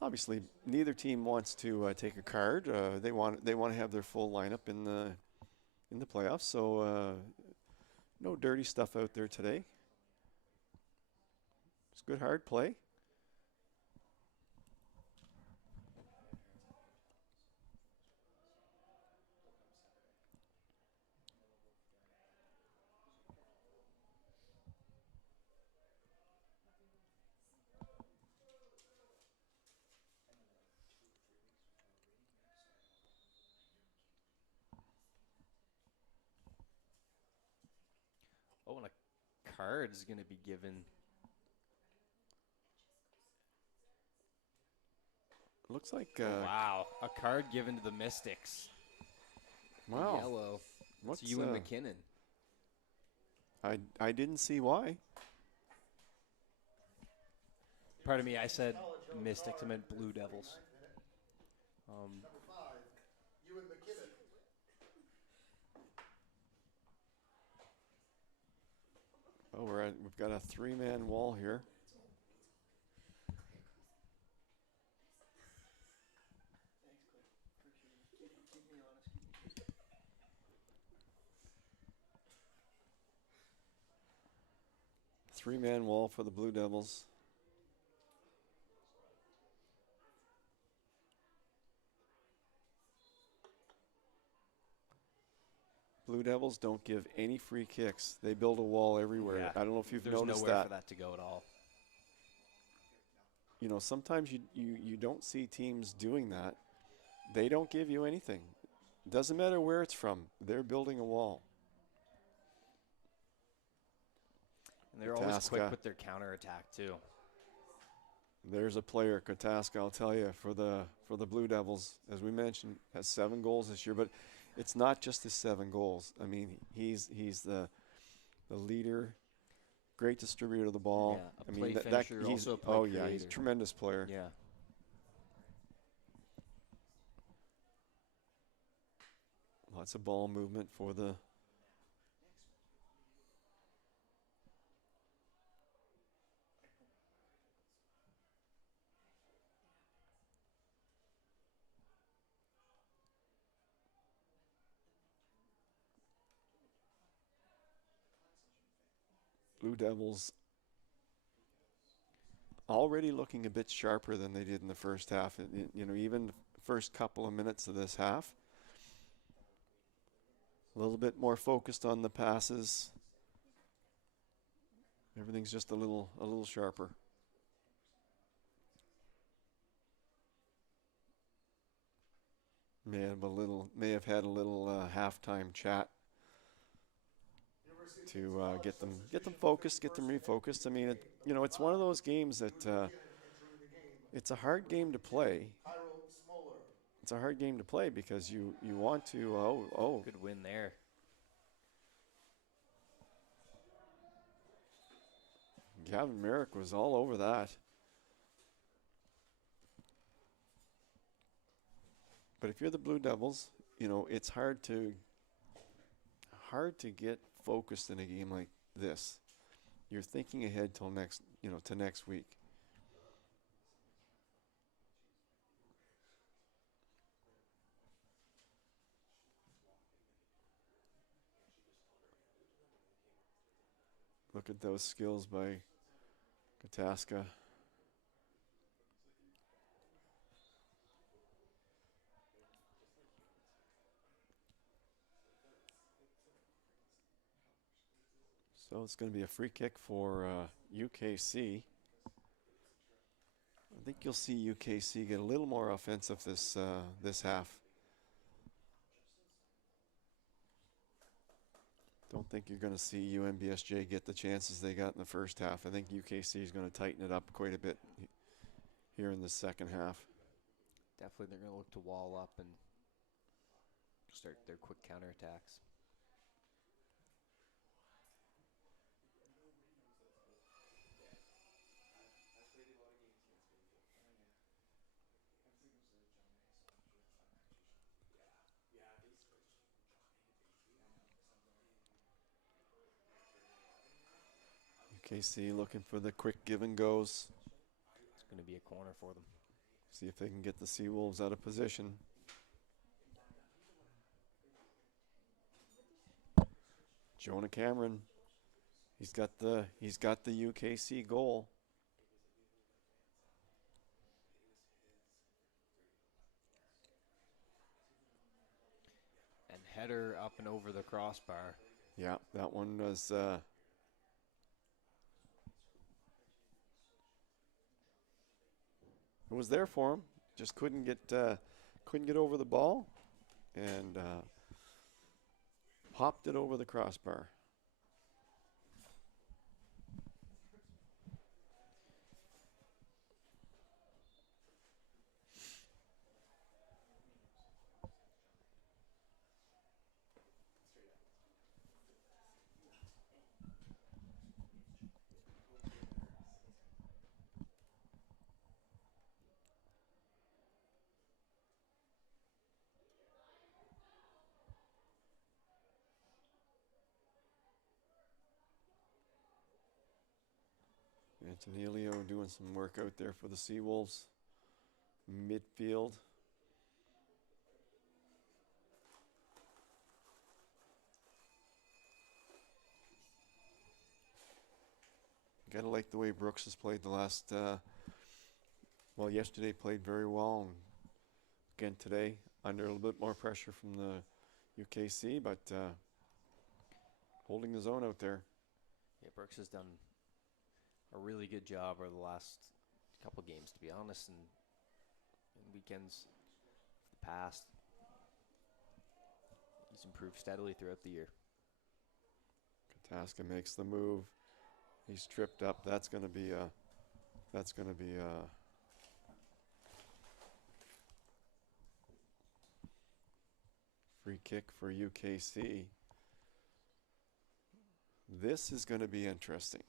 Obviously, neither team wants to take a card. They want to have their full lineup in the playoffs. So no dirty stuff out there today. It's good hard play. Oh, and a card's going to be given. Looks like wow, a card given to the Mystics. Wow. Yellow. What's Ewan McKinnon. I didn't see why. Pardon me, I said Mystics. I meant Blue Devils. Number 5, Ewan McKinnon. Oh, we've got a 3-man wall here. Three-man wall for the Blue Devils. Blue Devils don't give any free kicks. They build a wall everywhere. Yeah. I don't know if you've There's noticed nowhere that. for that to go at all. You know, sometimes you don't see teams doing that. They don't give you anything. Doesn't matter where it's from. They're building a wall. And they're always quick with their counterattack too. There's a player, Kataska, I'll tell you, for the Blue Devils, as we mentioned, has 7 goals this year. But it's not just his 7 goals. I mean, he's the leader, great distributor of the ball. Yeah, play finisher, also a play creator. He's a tremendous player. Yeah. Lots of ball movement for the Blue Devils already looking a bit sharper than they did in the first half. Even the first couple of minutes of this half, a little bit more focused on the passes. Everything's just a little sharper. May have had a little halftime chat to get them focused, get them refocused. I mean, it's one of those games that it's a hard game to play. It's a hard game to play because you want to Good win there. Gavin Merrick was all over that. But if you're the Blue Devils, it's hard to get focused in a game like this. You're thinking ahead till to next week. Look at those skills by Kataska. So it's going to be a free kick for UKC. I think you'll see UKC get a little more offensive this half. Don't think you're going to see UNBSJ get the chances they got in the first half. I think UKC is going to tighten it up quite a bit here in the second half. Definitely they're going to look to wall up and start their quick counterattacks. UKC looking for the quick give and goes. It's going to be a corner for them. See if they can get the Seawolves out of position. Jonah Cameron, he's got the UKC goal. And header up and over the crossbar. Yeah, that one was it was there for him. Just couldn't get over the ball, and hopped it over the crossbar. Antonelio doing some work out there for the Seawolves. Midfield. Gotta like the way Brooks has played the last, yesterday played very well. And again today, under a little bit more pressure from the UKC, but holding his own out there. Yeah, Brooks has done a really good job over the last couple games, to be honest, and weekends of the past. He's improved steadily throughout the year. Kataska makes the move. He's tripped up. That's going to be a free kick for UKC. This is going to be interesting.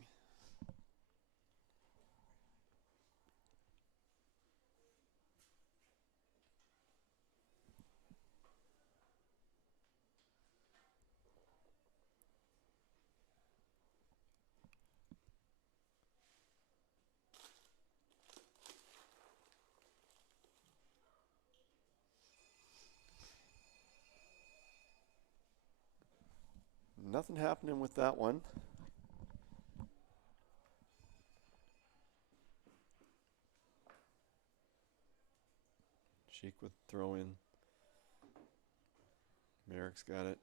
Nothing happening with that one. Sheik with throw in. Merrick's got it.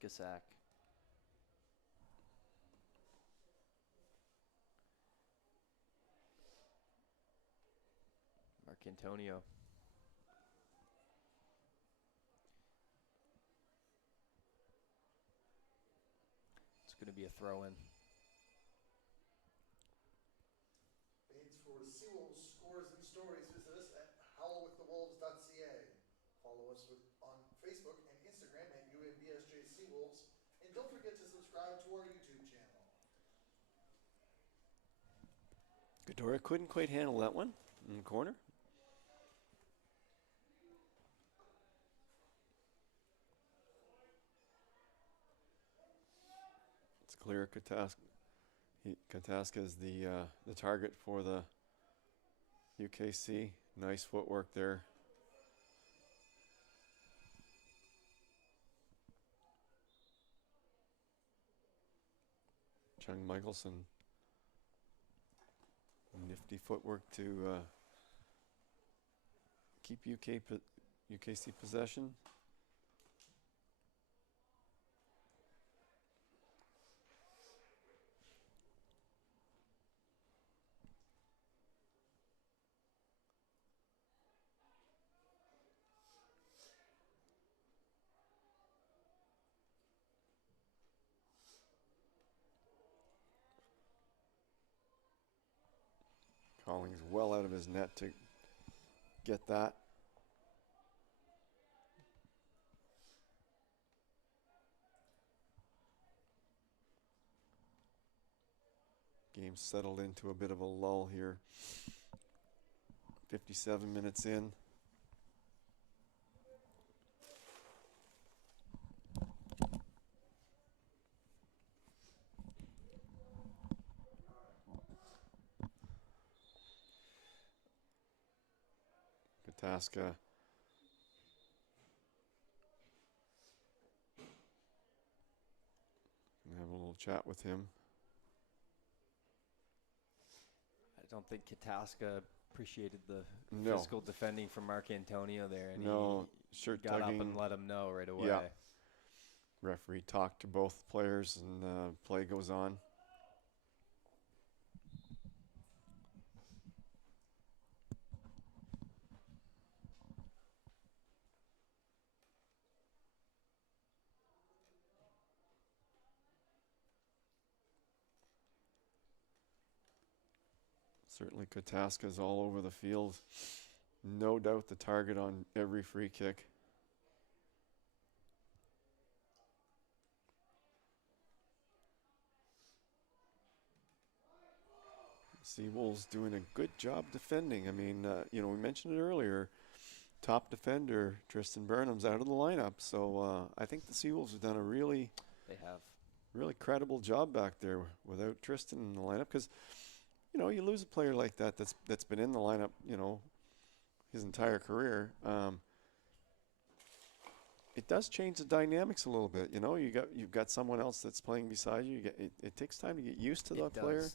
Gasak. Mark Antonio. It's going to be a throw-in. Aids for Seawolves scores and stories. Visit us at howlwiththewolves.ca. Follow us on Facebook and Instagram at UNBSJ Seawolves. And don't forget to subscribe to our YouTube channel. Godora couldn't quite handle that one in the corner. It's clear Kataska is the target for the UKC. Nice footwork there. Chung Michelson. Nifty footwork to keep UKC possession. Collings well out of his net to get that. Game settled into a bit of a lull here. 57 minutes in. Kataska can have a little chat with him. I don't think Kataska appreciated the No. physical defending from Mark Antonio there. And No, he shirt got tugging. up and let him know right away. Yeah. Referee talked to both players and play goes on. Certainly Kataska's all over the field. No doubt the target on every free kick. Seawolves doing a good job defending. I mean, we mentioned it earlier. Top defender Tristan Burnham's out of the lineup, so I think the Seawolves have done a really credible job back there without Tristan in the lineup. Because you lose a player like that that's been in the lineup, his entire career. It does change the dynamics a little bit. You've got someone else that's playing beside you. It takes time to get used to that player.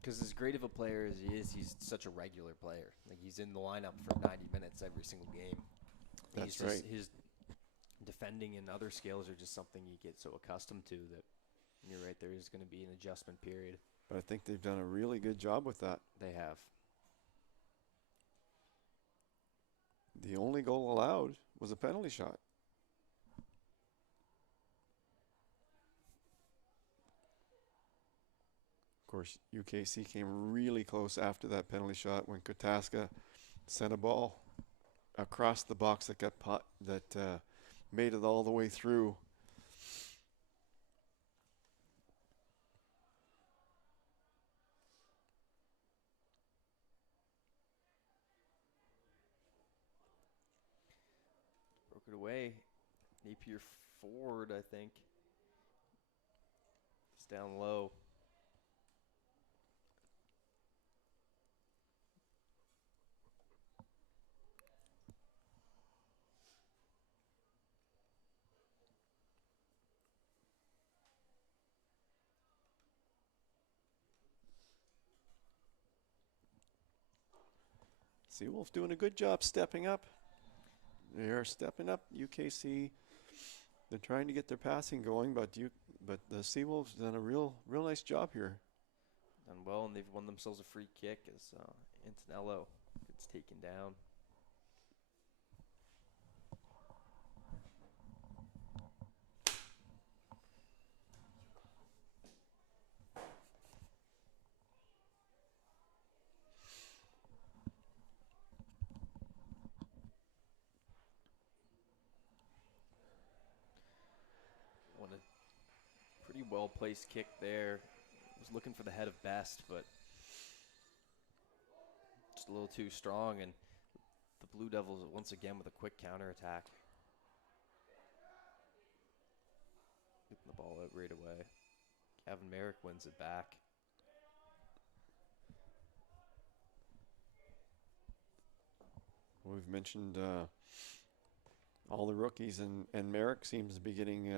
Because as great of a player as he is, he's such a regular player. Like, he's in the lineup for 90 minutes every single game. That's right. His defending and other skills are just something you get so accustomed to that you're right, there is going to be an adjustment period. But I think they've done a really good job with that. They have. The only goal allowed was a penalty shot. Of course, UKC came really close after that penalty shot when Kataska sent a ball across the box that made it all the way through. Broke it away. Napier forward, I think. It's down low. Seawolves doing a good job stepping up. They are stepping up. UKC, they're trying to get their passing going, but the Seawolves done a real nice job here. Done well, and they've won themselves a free kick as Antonello gets taken down. What a pretty well-placed kick there. Was looking for the head of Best, but just a little too strong, and the Blue Devils once again with a quick counterattack. Getting the ball out right away. Gavin Merrick wins it back. We've mentioned all the rookies, and Merrick seems to be getting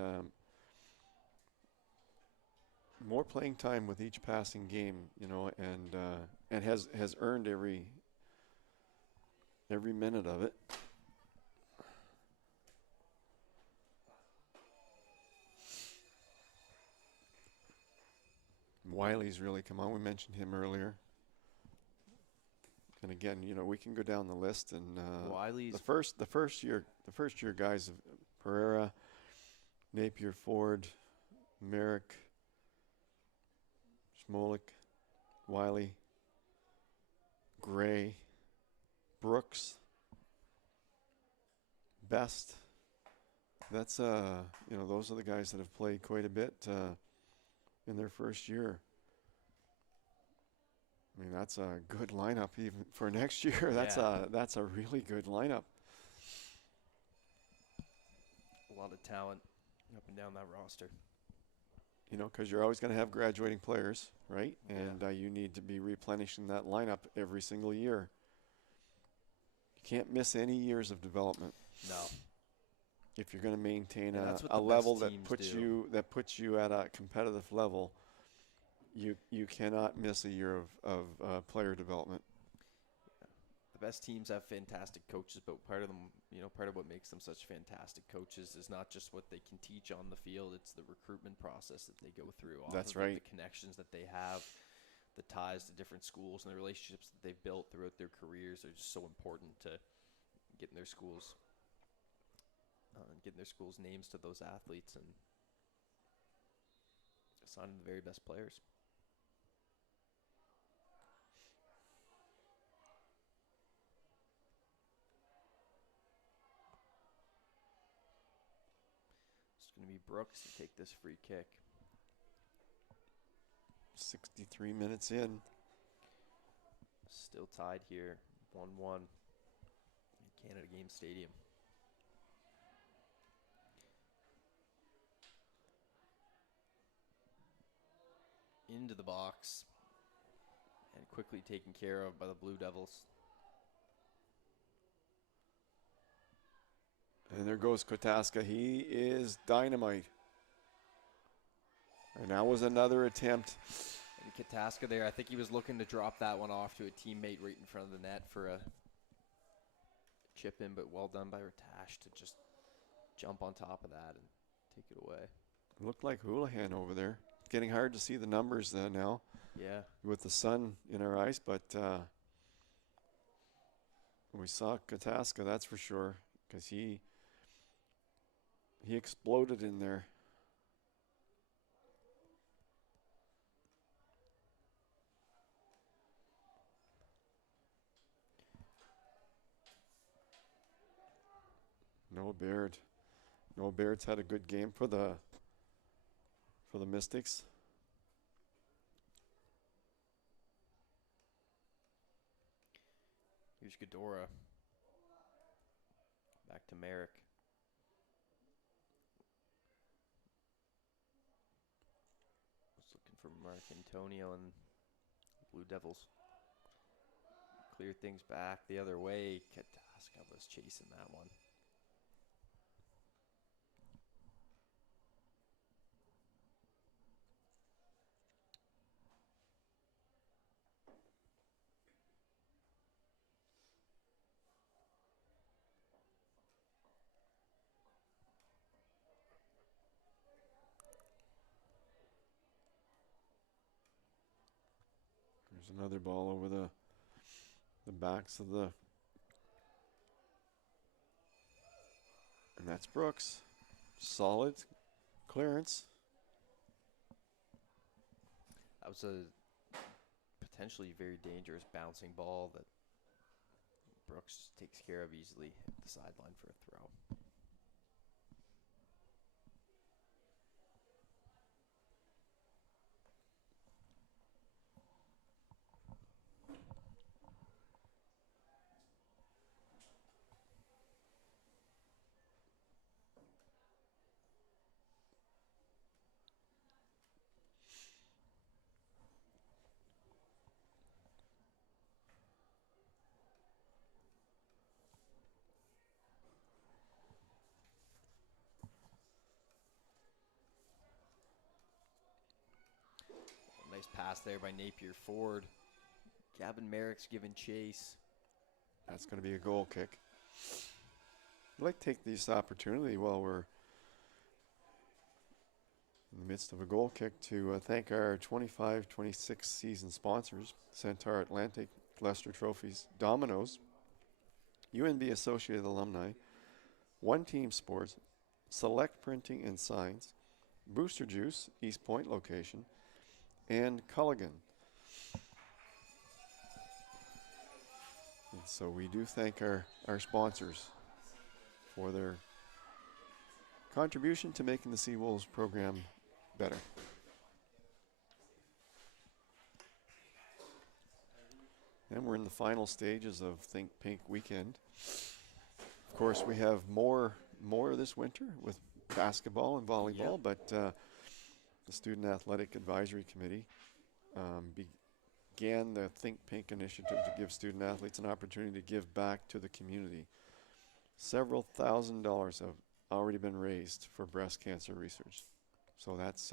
more playing time with each passing game, and has earned every minute of it. Wiley's really come on. We mentioned him earlier. And again, we can go down the list, and Wiley's the first year guys of Pereira, Napier, Ford, Merrick, Smolik, Wiley, Gray, Brooks, Best. That's those are the guys that have played quite a bit in their first year. I mean, that's a good lineup even for next year. That's a really good lineup. a lot of talent up and down that roster. Because you're always going to have graduating players, right? And you need to be replenishing that lineup every single year. You can't miss any years of development. No. If you're going to maintain And a level that puts you at a competitive level, you cannot miss a year of player development. The best teams have fantastic coaches, but part of what makes them such fantastic coaches is not just what they can teach on the field, it's the recruitment process that they go through. That's right. The connections that they have, the ties to different schools, and the relationships that they've built throughout their careers are just so important to getting their schools names to those athletes and assigning the very best players. It's going to be Brooks to take this free kick. 63 minutes in. Still tied here, 1-1 in Canada Game Stadium. Into the box and quickly taken care of by the Blue Devils. And there goes Kotaska. He is dynamite. And that was another attempt. And Kotaska there, I think he was looking to drop that one off to a teammate right in front of the net for a chip in, but well done by Ratash to just jump on top of that and take it away. Looked like Houlihan over there. Getting hard to see the numbers now. Yeah. With the sun in our eyes, but we saw Kotaska, that's for sure, because he exploded in there. Noah Baird. Noah Baird's had a good game for the Mystics. Here's Godora. Back to Merrick. Was looking for Mark Antonio and Blue Devils. Clear things back the other way. Kotaska was chasing that one. There's another ball over the backs of the, and that's Brooks. Solid clearance. That was a potentially very dangerous bouncing ball that Brooks takes care of easily at the sideline for a throw. Nice pass there by Napier Ford. Gavin Merrick's giving chase. That's going to be a goal kick. I'd like to take this opportunity while we're in the midst of a goal kick to thank our 25-26 season sponsors, Centaur Atlantic, Lester Trophies, Domino's, UNB Associated Alumni, One Team Sports, Select Printing and Signs, Booster Juice, East Point location, and Culligan. And so we do thank our sponsors for their contribution to making the Seawolves program better. And we're in the final stages of Think Pink weekend. Of course, we have more this winter with basketball and volleyball, Yep. but the Student Athletic Advisory Committee began the Think Pink initiative to give student athletes an opportunity to give back to the community. Several $1,000s have already been raised for breast cancer research. So that's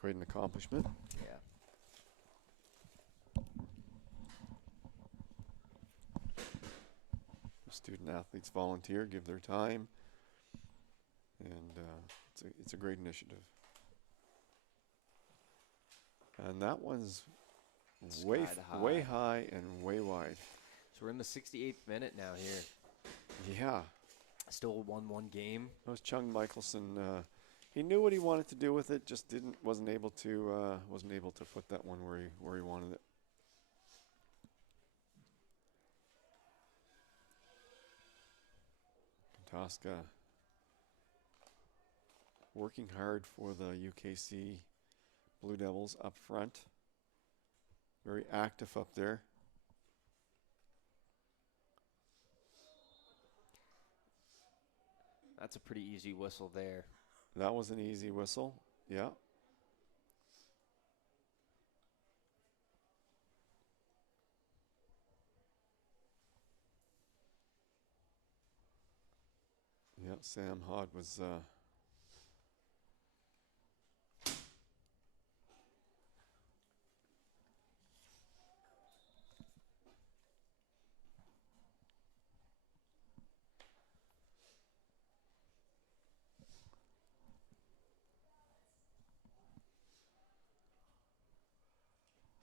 quite an accomplishment. Yeah. Student athletes volunteer, give their time, and it's a great initiative. And that one's way high and way wide. So we're in the 68th minute now here. Yeah. Still a 1-1 game. That was Chung Michelson. He knew what he wanted to do with it, just wasn't able to put that one where he wanted it. Tosca working hard for the UKC Blue Devils up front. Very active up there. That's a pretty easy whistle there. That was an easy whistle. Yeah. Yeah, Sam Hod was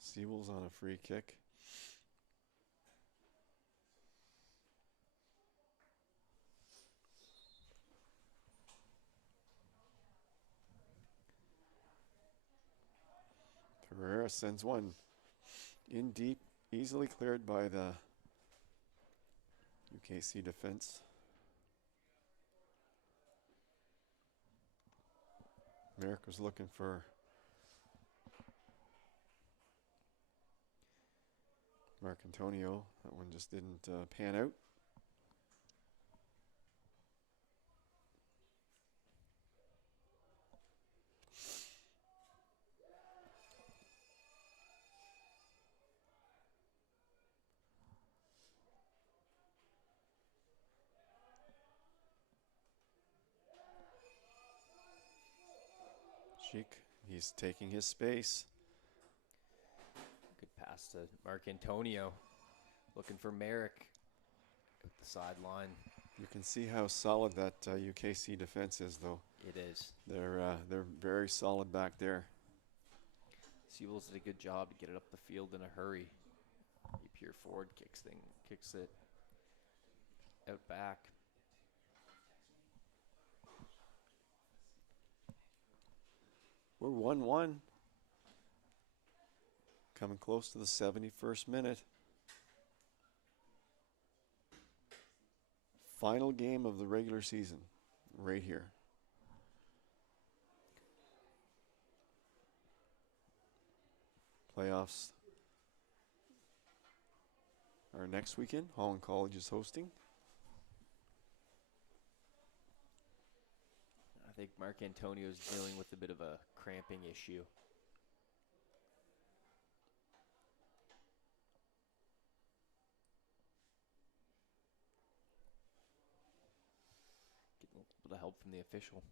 Seawolves on a free kick. Ferreira sends one in deep, easily cleared by the UKC defense. Merrick was looking for Mark Antonio. That one just didn't pan out. Sheik, he's taking his space. Good pass to Mark Antonio. Looking for Merrick at the sideline. You can see how solid that UKC defense is, though. It is. They're very solid back there. Sewells did a good job to get it up the field in a hurry. Pierre Ford kicks it out back. We're 1-1. Coming close to the 71st minute. Final game of the regular season, right here. Playoffs are next weekend. Holland College is hosting. I think Mark Antonio is dealing with a bit of a cramping issue. Getting a little bit of help from the official.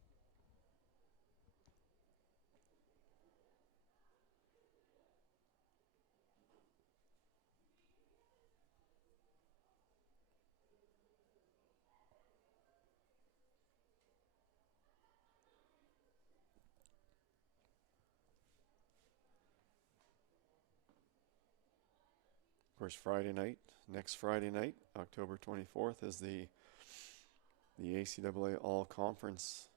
Of course, next Friday night, October 24th, is the ACAA All-Conference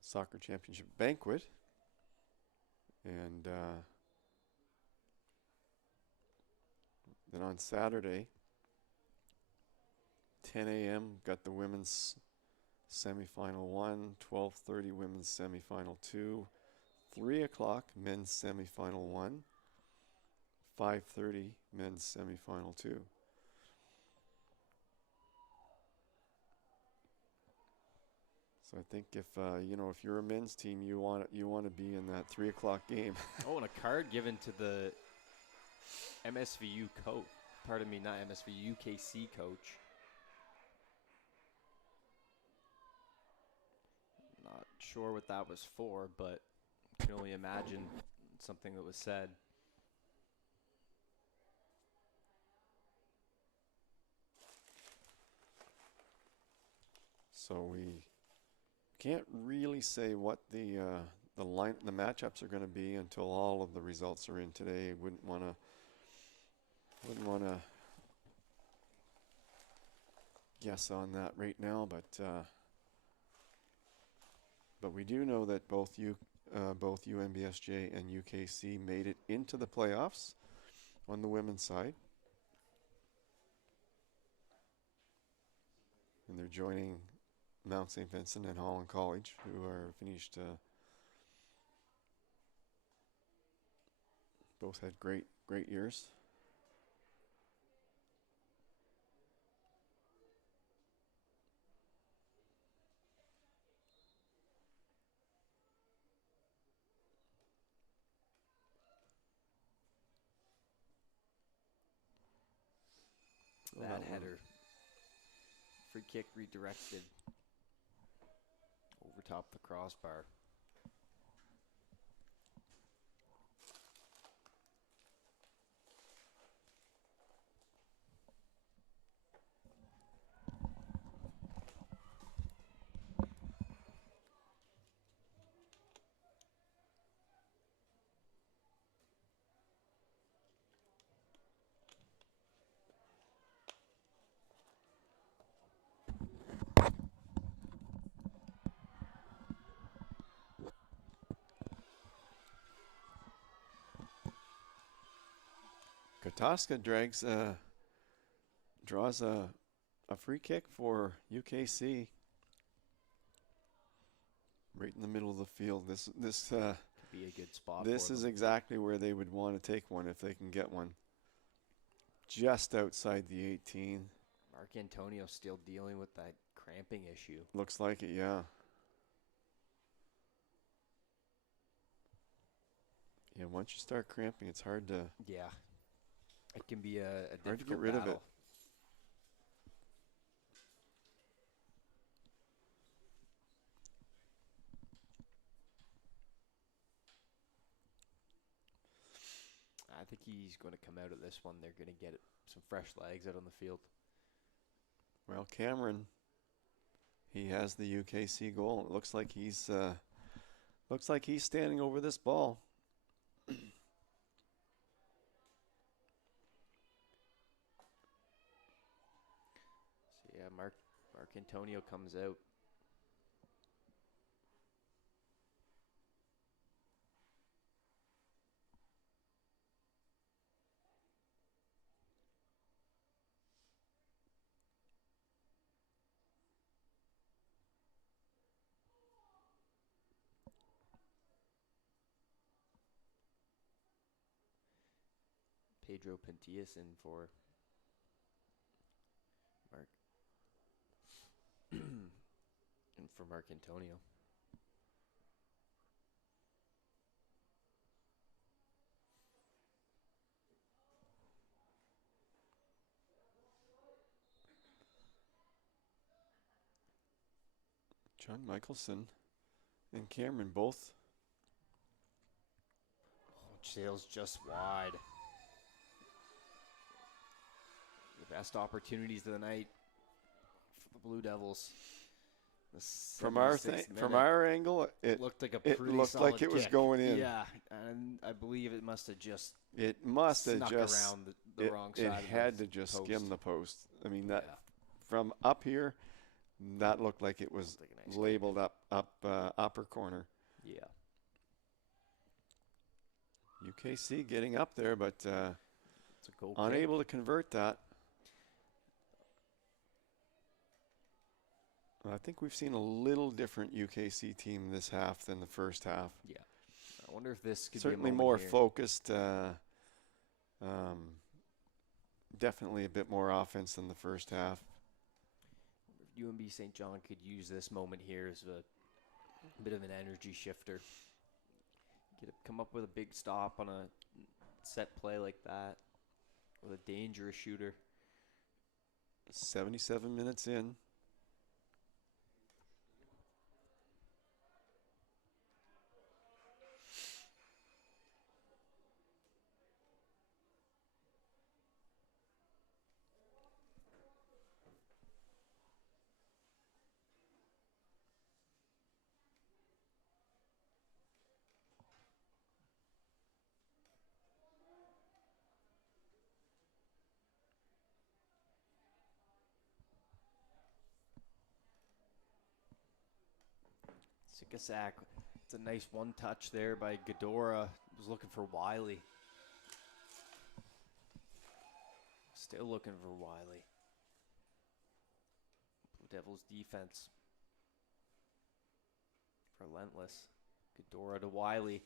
Soccer Championship Banquet. And then on Saturday, 10 a.m., got the women's semifinal 1, 12:30 women's semifinal 2, 3 o'clock men's semifinal 1, 5:30 men's semifinal 2. So I think if if you're a men's team, you want to be in that 3 o'clock game. Oh, and a card given to the MSVU coach. Pardon me, not MSVU, UKC coach. Not sure what that was for, but can only imagine something that was said. So we can't really say what the matchups are going to be until all of the results are in today. Wouldn't want to guess on that right now, but we do know that both UNBSJ and UKC made it into the playoffs on the women's side, and they're joining Mount St. Vincent and Holland College, who are finished. Both had great years. That header. Free kick redirected over top the crossbar. Kotaska draws a free kick for UKC right in the middle of the field. This Could be a good spot. This is exactly where they would want to take one if they can get one. Just outside the 18. Mark Antonio still dealing with that cramping issue. Looks like it, yeah. Yeah, once you start cramping, it's hard to... Yeah. It can be a hard difficult to get rid battle. of it. I think he's going to come out of this one. They're going to get some fresh legs out on the field. Well, Cameron, he has the UKC goal. It looks like he's standing over this ball. Antonio comes out. Pedro Pintillas in for Mark and for Mark Antonio. John Michelson and Cameron both. Oh, Sails just wide. The best opportunities of the night for the Blue Devils. The From our 76th from minute our angle, it looked like a it pretty looked solid like it was kick. going in. Yeah, and I believe it must have just It must have snuck just around the wrong side. it of had the to just post. skim the post. I mean that Yeah. from up here, that looked like it was Looked like a nice labeled upper corner. Yeah. UKC getting up there, but It's a goal kick. unable to convert that. I think we've seen a little different UKC team this half than the first half. Yeah. I wonder if this could Certainly be a moment more here. focused. Definitely a bit more offense than the first half. UNB St. John could use this moment here as a bit of an energy shifter. Come up with a big stop on a set play like that with a dangerous shooter. 77 minutes in. Sikasak, it's a nice one touch there by Ghidorah. Was looking for Wiley. Still looking for Wiley. Blue Devils defense. Relentless. Ghidorah to Wiley.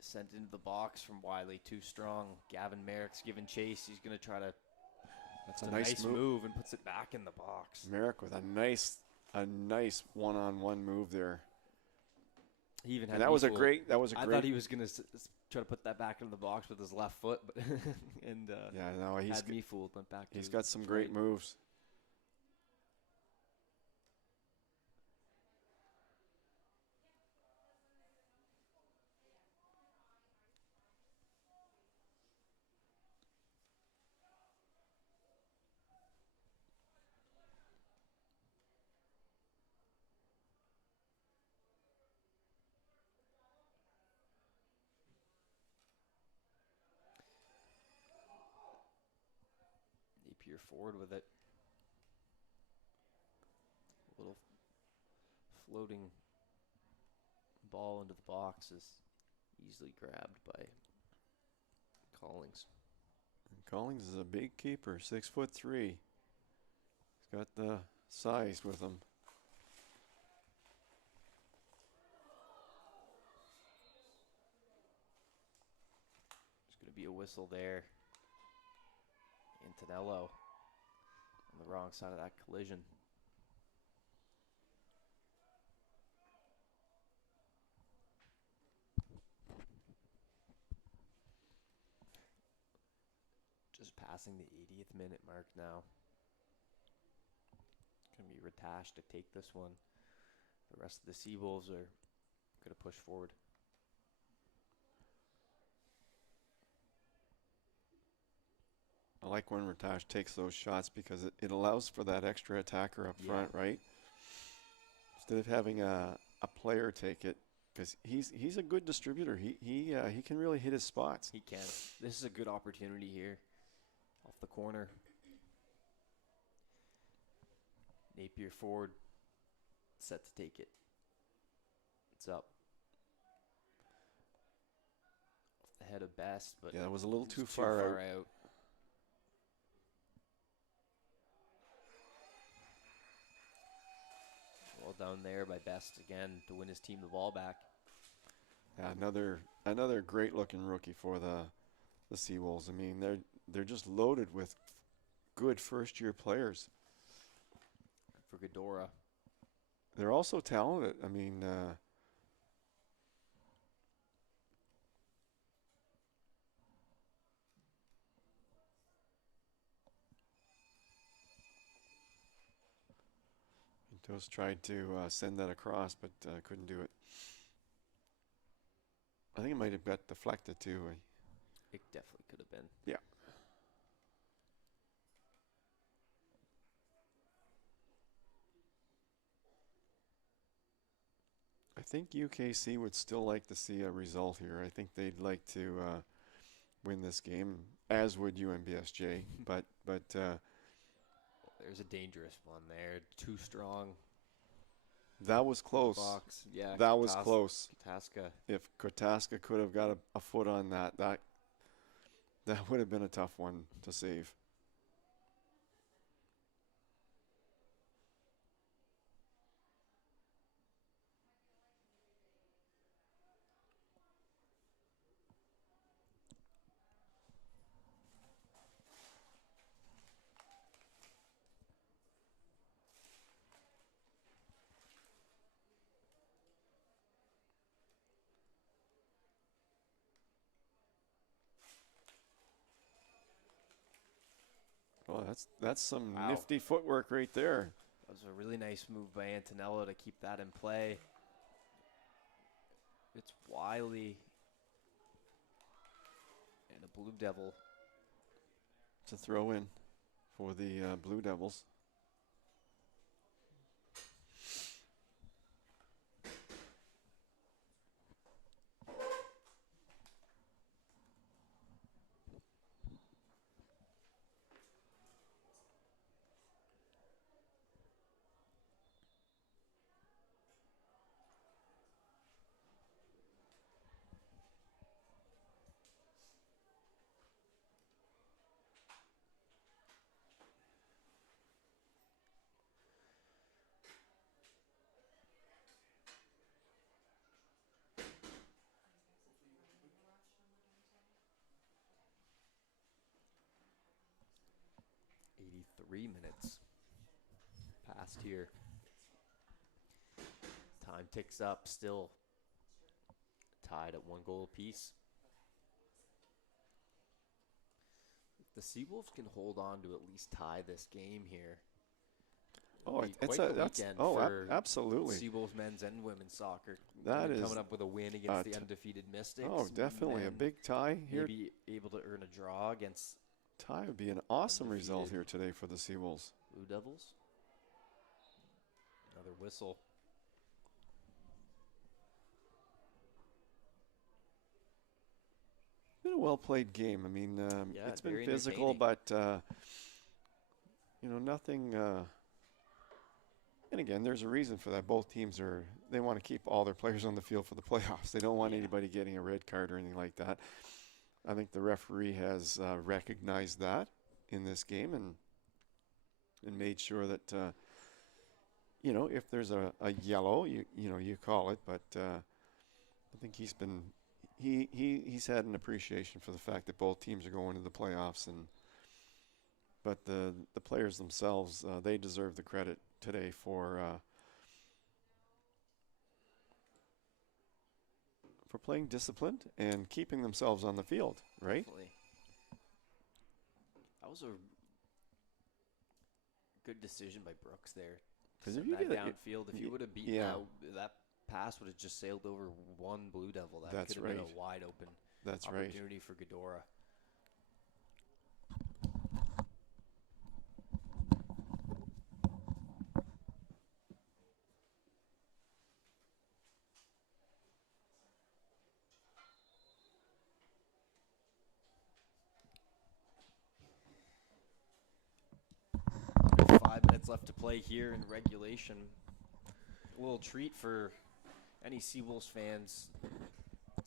Sent into the box from Wiley. Too strong. Gavin Merrick's giving chase. He's going to try to. That's a a nice nice move and puts it back in the box. Merrick with a nice one-on-one move there. He even had And that me was a fooled. great. I thought he was going to try to put that back into the box with his left foot, but and Yeah, no, had me fooled. Went back. he's to got some his great right. moves. Napier forward with it. A little floating ball into the box is easily grabbed by Collings. And Collins is a big keeper, 6'3". He's got the size with him. There's going to be a whistle there. Antonello on the wrong side of that collision. Just passing the 80th minute mark now. Going to be Ratash to take this one. The rest of the Seawolves are going to push forward. I like when Ratash takes those shots because it allows for that extra attacker up front, right? Instead of having a player take it, because he's a good distributor. He can really hit his spots. He can. This is a good opportunity here. Off the corner. Napier forward, set to take it. It's up. Ahead of Best, but Yeah, it was a little it's too far out. out. Well down there by Best again to win his team the ball back. Yeah, another great looking rookie for the Seawolves. I mean, they're just loaded with good first year players. For Ghidorah. They're also talented. I mean, Pintos tried to send that across, but couldn't do it. I think it might have got deflected too. It definitely could have been. Yeah. I think UKC would still like to see a result here. I think they'd like to win this game, as would UNBSJ. but There's a dangerous one there. Too strong. that was close. Box. Yeah. That was close. Kataska. If Kotaska could have got a foot on that would have been a tough one to save. Oh, that's some Wow. nifty footwork right there. That was a really nice move by Antonello to keep that in play. It's Wiley and a Blue Devil. To throw in for the Blue Devils. Minutes past here. Time ticks up, still tied at 1 goal apiece. If the Seawolves can hold on to at least tie this game here, Oh, be it's quite a the that's weekend oh for absolutely. Seawolves men's and women's soccer. That is coming up with a win against the undefeated Mystics. Oh, definitely a and big tie here. Maybe able to earn a draw against Tie would be an awesome result Undefeated. here today for the Seawolves. Blue Devils. Another whistle. Been a well played game. I mean, Yeah, it's been very physical, entertaining. but nothing. And again, there's a reason for that. Both teams they want to keep all their players on the field for the playoffs. They don't want Yeah. anybody getting a red card or anything like that. I think the referee has recognized that in this game and made sure that if there's a yellow, you call it. But I think he's had an appreciation for the fact that both teams are going to the playoffs, but the players themselves, they deserve the credit today for playing disciplined and keeping themselves on the field, right? Definitely. That was a good decision by Brooks there. 'Cause Send if you that get it- downfield, if you would have beaten that pass would have just sailed over one Blue Devil. That That's could have been right. a wide open That's right. opportunity for Ghidorah. left to play here in regulation. A little treat for any Seawolves fans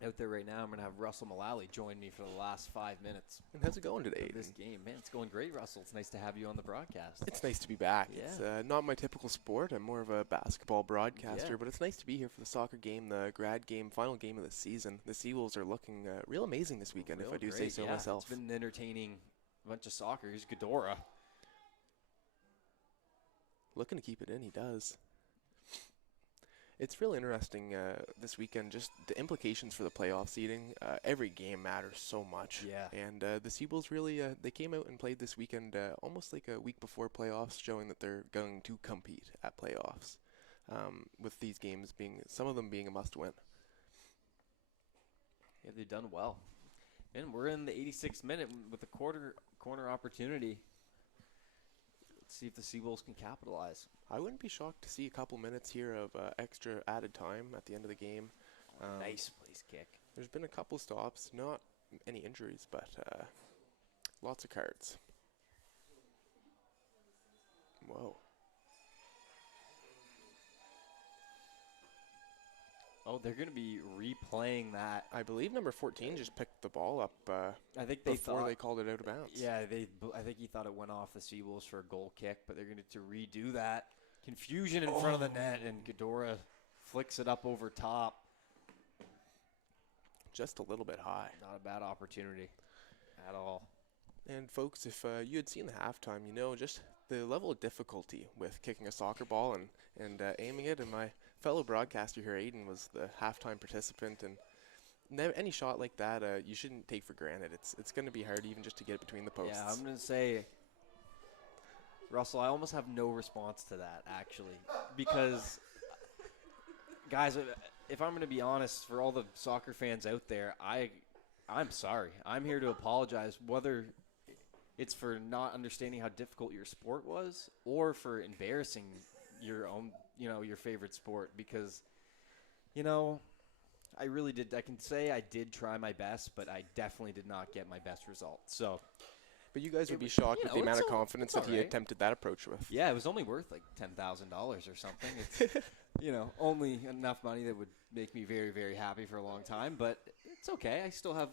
out there right now. I'm going to have Russell Mullally join me for the last 5 minutes And how's it going today? of this game. Man, it's going great, Russell. It's nice to have you on the broadcast. It's nice to be back. Yeah. It's not my typical sport. I'm more of a basketball broadcaster, Yeah. but it's nice to be here for the soccer game, the grad game, final game of the season. The Seawolves are looking real amazing this weekend, if Real I do say great, so yeah. myself. It's been an entertaining bunch of soccer. Here's Ghidorah. Looking to keep it in, he does. It's really interesting this weekend, just the implications for the playoff seeding. Every game matters so much. Yeah. And the Seawolves really, they came out and played this weekend almost like a week before playoffs, showing that they're going to compete at playoffs, with these games being, some of them being a must-win. Yeah, they've done well. And we're in the 86th minute with a corner opportunity. Let's see if the Seawolves can capitalize. I wouldn't be shocked to see a couple minutes here of extra added time at the end of the game. Nice place kick. There's been a couple stops, not any injuries, but lots of cards. Whoa. Oh, they're going to be replaying that. I believe number 14 just picked the ball up I think they before thought they called it out of bounds. Yeah, I think he thought it went off the Seawolves for a goal kick, but they're going to redo that. Confusion in front of the net, and Ghidorah flicks it up over top. Just a little bit high. Not a bad opportunity at all. And folks, if you had seen the halftime, you know just the level of difficulty with kicking a soccer ball and aiming it. And my fellow broadcaster here, Aiden, was the halftime participant. And any shot like that, you shouldn't take for granted. It's going to be hard even just to get it between the posts. Yeah, I'm going to say, Russell, I almost have no response to that, actually. Because, guys, if I'm going to be honest, for all the soccer fans out there, I'm sorry. I'm here to apologize, whether it's for not understanding how difficult your sport was or for embarrassing your own, your favorite sport. Because, I really did. I can say I did try my best, but I definitely did not get my best result. So, But you guys would be shocked at the amount of confidence that he alright. attempted that approach with. yeah, it was only worth like $10,000 or something. It's, only enough money that would make me very, very happy for a long time. But it's okay. I still have,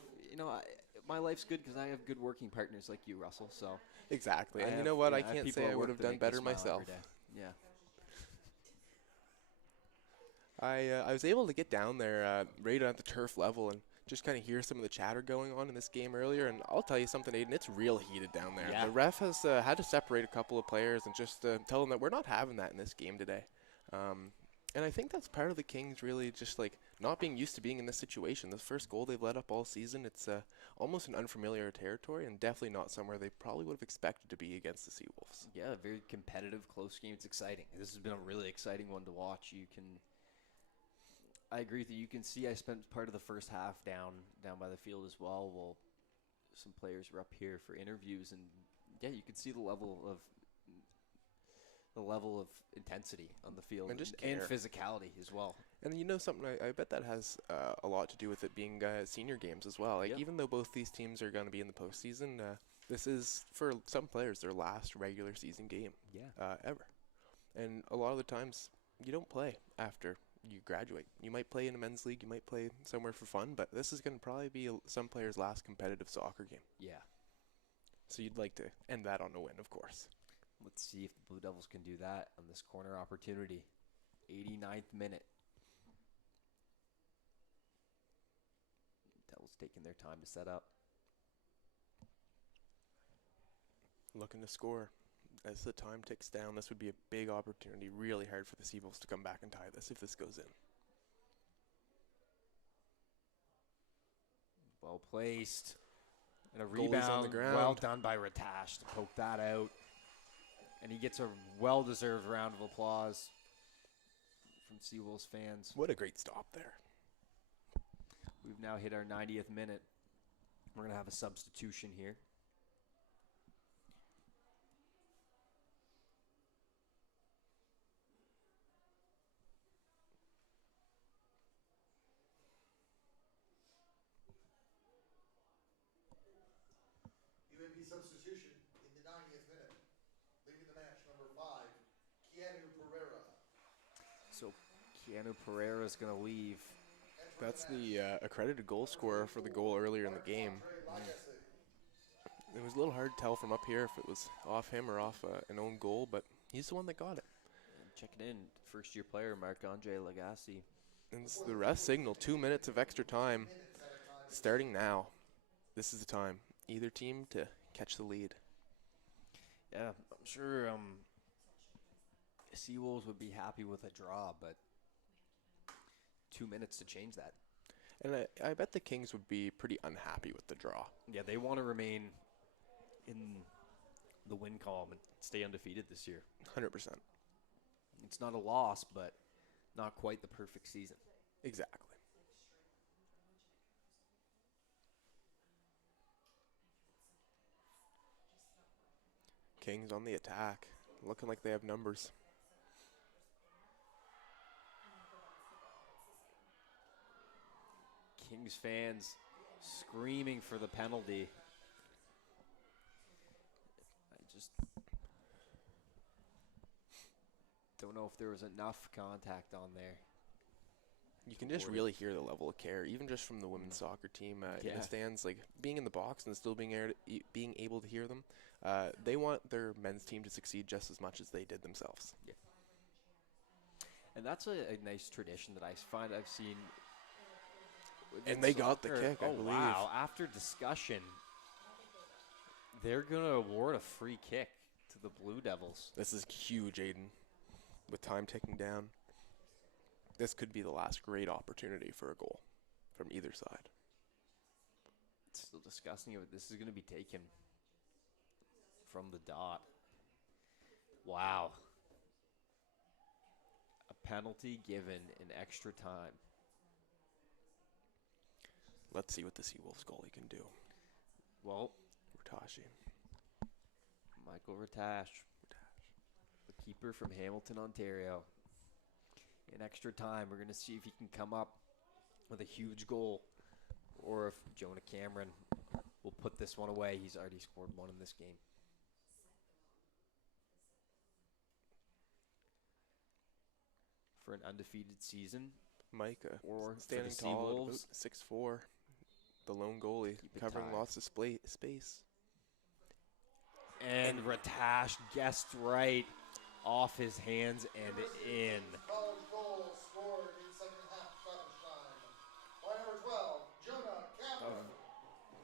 my life's good because I have good working partners like you, Russell. So Exactly. I And you have- know what? yeah, I have can't people say at I work would have that done make me better smile myself. every day. Yeah. I was able to get down there right at the turf level and just kind of hear some of the chatter going on in this game earlier. And I'll tell you something, Aiden, it's real heated down there. Yeah. The ref has had to separate a couple of players and just tell them that we're not having that in this game today. And I think that's part of the Kings really just like not being used to being in this situation. The first goal they've let up all season, it's almost an unfamiliar territory and definitely not somewhere they probably would have expected to be against the Seawolves. Yeah, very competitive, close game. It's exciting. This has been a really exciting one to watch. I agree with you. You can see I spent part of the first half down by the field as well. Well, some players were up here for interviews, and yeah, you can see the level of intensity on the field And just and care. physicality as well. And you know something, I bet that has a lot to do with it being senior games as well. Like Yep. even though both these teams are going to be in the postseason, this is for some players their last regular season game ever. And a lot of the times you don't play after you graduate. You might play in a men's league, you might play somewhere for fun, but this is going to probably be some players' last competitive soccer game. Yeah. So you'd like to end that on a win, of course. Let's see if the Blue Devils can do that on this corner opportunity. 89th minute. Devils taking their time to set up. Looking to score. As the time ticks down, this would be a big opportunity. Really hard for the Seawolves to come back and tie this if this goes in. Well placed. And a Goalie's rebound. on the ground. Well done by Ratash to poke that out. And he gets a well-deserved round of applause from Seawolves fans. What a great stop there. We've now hit our 90th minute. We're going to have a substitution here. UNB substitution in the 90th minute. Leaving the match, number 5, Ganu Pereira's going to leave. That's the accredited goal scorer for the goal earlier in the game. It was a little hard to tell from up here if it was off him or off an own goal, but he's the one that got it. And checking in, first-year player Marc-Andre Lagacé. And this is the rest signal, 2 minutes of extra time starting now. This is the time. Either team to catch the lead. Yeah, I'm sure Seawolves would be happy with a draw, but 2 minutes to change that. And I bet the Kings would be pretty unhappy with the draw. Yeah, they want to remain in the win column and stay undefeated this year. 100%. It's not a loss, but not quite the perfect season. Exactly. Kings on the attack, looking like they have numbers. Kings fans screaming for the penalty. I just don't know if there was enough contact on there. You can just really hear the level of care, even just from the women's soccer team in Yeah. the stands, like being in the box and still being able to hear them. They want their men's team to succeed just as much as they did themselves. Yeah. And that's a nice tradition that I find I've seen. And they got the kick, I oh, believe. wow. After discussion, they're going to award a free kick to the Blue Devils. This is huge, Aiden, with time ticking down. This could be the last great opportunity for a goal from either side. Still discussing it. This is going to be taken from the dot. Wow. A penalty given in extra time. Let's see what the Seawolves goalie can do. Well, Ratashi. Michael Ratash, the keeper from Hamilton, Ontario. In extra time, we're going to see if he can come up with a huge goal or if Jonah Cameron will put this one away. He's already scored one in this game. For an undefeated season. Micah, Or standing for the tall, at about Seawolves. 6'4", the lone goalie, Keep it covering tied. lots of space. And Ratash guessed right. Off his hands and in. College goal scored in second half stoppage time by number 12, Jonah Cameron.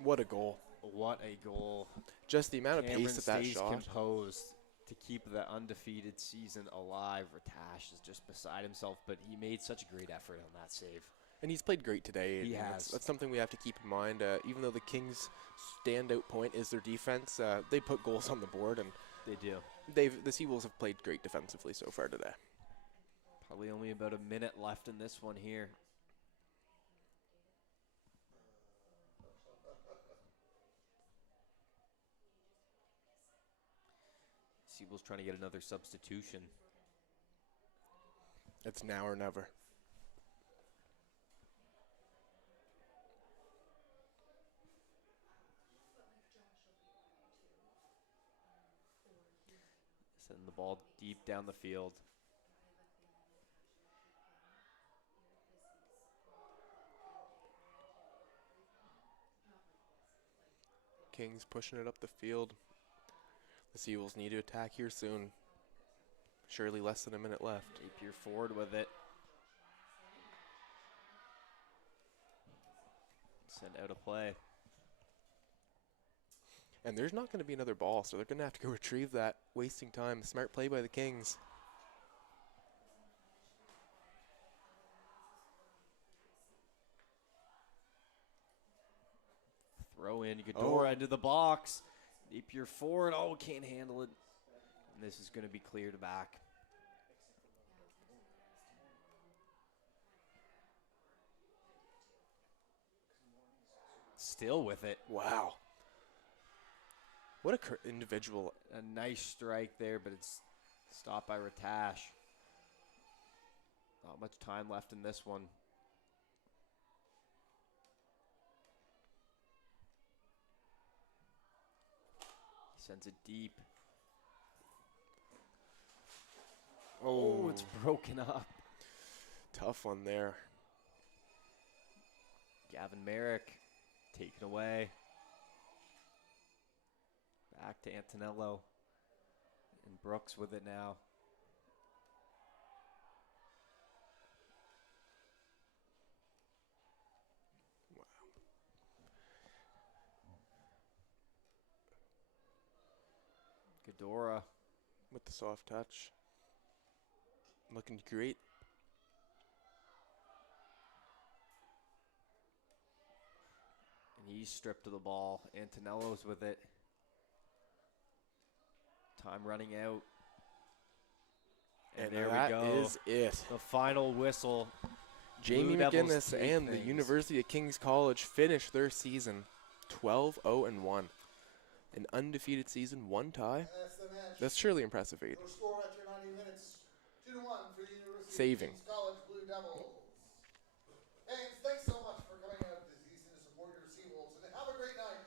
What a goal. What a goal. Just the amount of Cameron pace of that stays shot. composed to keep the undefeated season alive. Ratash is just beside himself, but he made such a great effort on that save. And he's played great today. He and has. That's something we have to keep in mind. Even though the Kings' standout point is their defense, they put goals on the board, and They do. the Seawolves have played great defensively so far today. Probably only about a minute left in this one here. Seawolves trying to get another substitution. It's now or never. Sending the ball deep down the field. Kings pushing it up the field. The Seawolves need to attack here soon. Surely less than a minute left. Napier forward with it. Send out a play. And there's not going to be another ball, so they're going to have to go retrieve that, wasting time. Smart play by the Kings. Throw in Ghidorah into the box. Napier forward. Oh, can't handle it. And this is going to be cleared back. Still with it. Wow. What a individual. A nice strike there, but it's stopped by Ratash. Not much time left in this one. Sends it deep. Oh, it's broken up. Tough one there. Gavin Merrick taken away. Back to Antonello. And Brooks with it now. Ghidorah with the soft touch. Looking great. And he's stripped of the ball. Antonello's with it. Time running out. And there we go. That is it. The final whistle. Jamie Blue Devils McGinnis take and the things. University of King's College finish their season 12-0-1. An undefeated season, one tie. And that's the match. That's surely impressive, Aid. Your score after 90 minutes, 2-1 for the University Saving. of King's College Blue Devils. Haynes, thanks so much for coming out this season to support your Seawolves, and have a great night.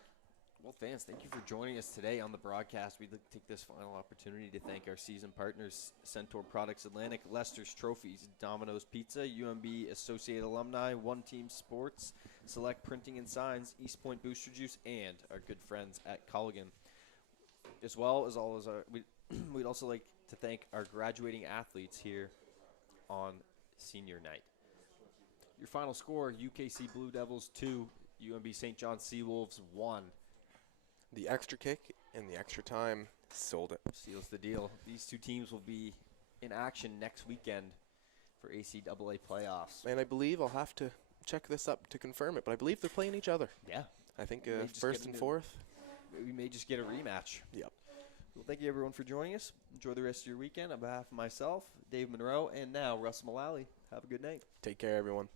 Well, fans, thank you for joining us today on the broadcast. We'd like to take this final opportunity to thank our season partners, Centaur Products Atlantic, Lester's Trophies, Domino's Pizza, UMB Associate Alumni, One Team Sports, Select Printing and Signs, East Point Booster Juice, and our good friends at Culligan. As well as all as our, we'd also like to thank our graduating athletes here on senior night. Your final score, UKC Blue Devils 2, UMB St. John Seawolves 1. The extra kick and the extra time sold it. Seals the deal. These two teams will be in action next weekend for ACAA playoffs. And I believe I'll have to check this up to confirm it, but I believe they're playing each other. Yeah. I think We may just first get and into- fourth. We may just get a rematch. Yep. Well, thank you, everyone, for joining us. Enjoy the rest of your weekend. On behalf of myself, Dave Monroe, and now Russ Mullally. Have a good night. Take care, everyone.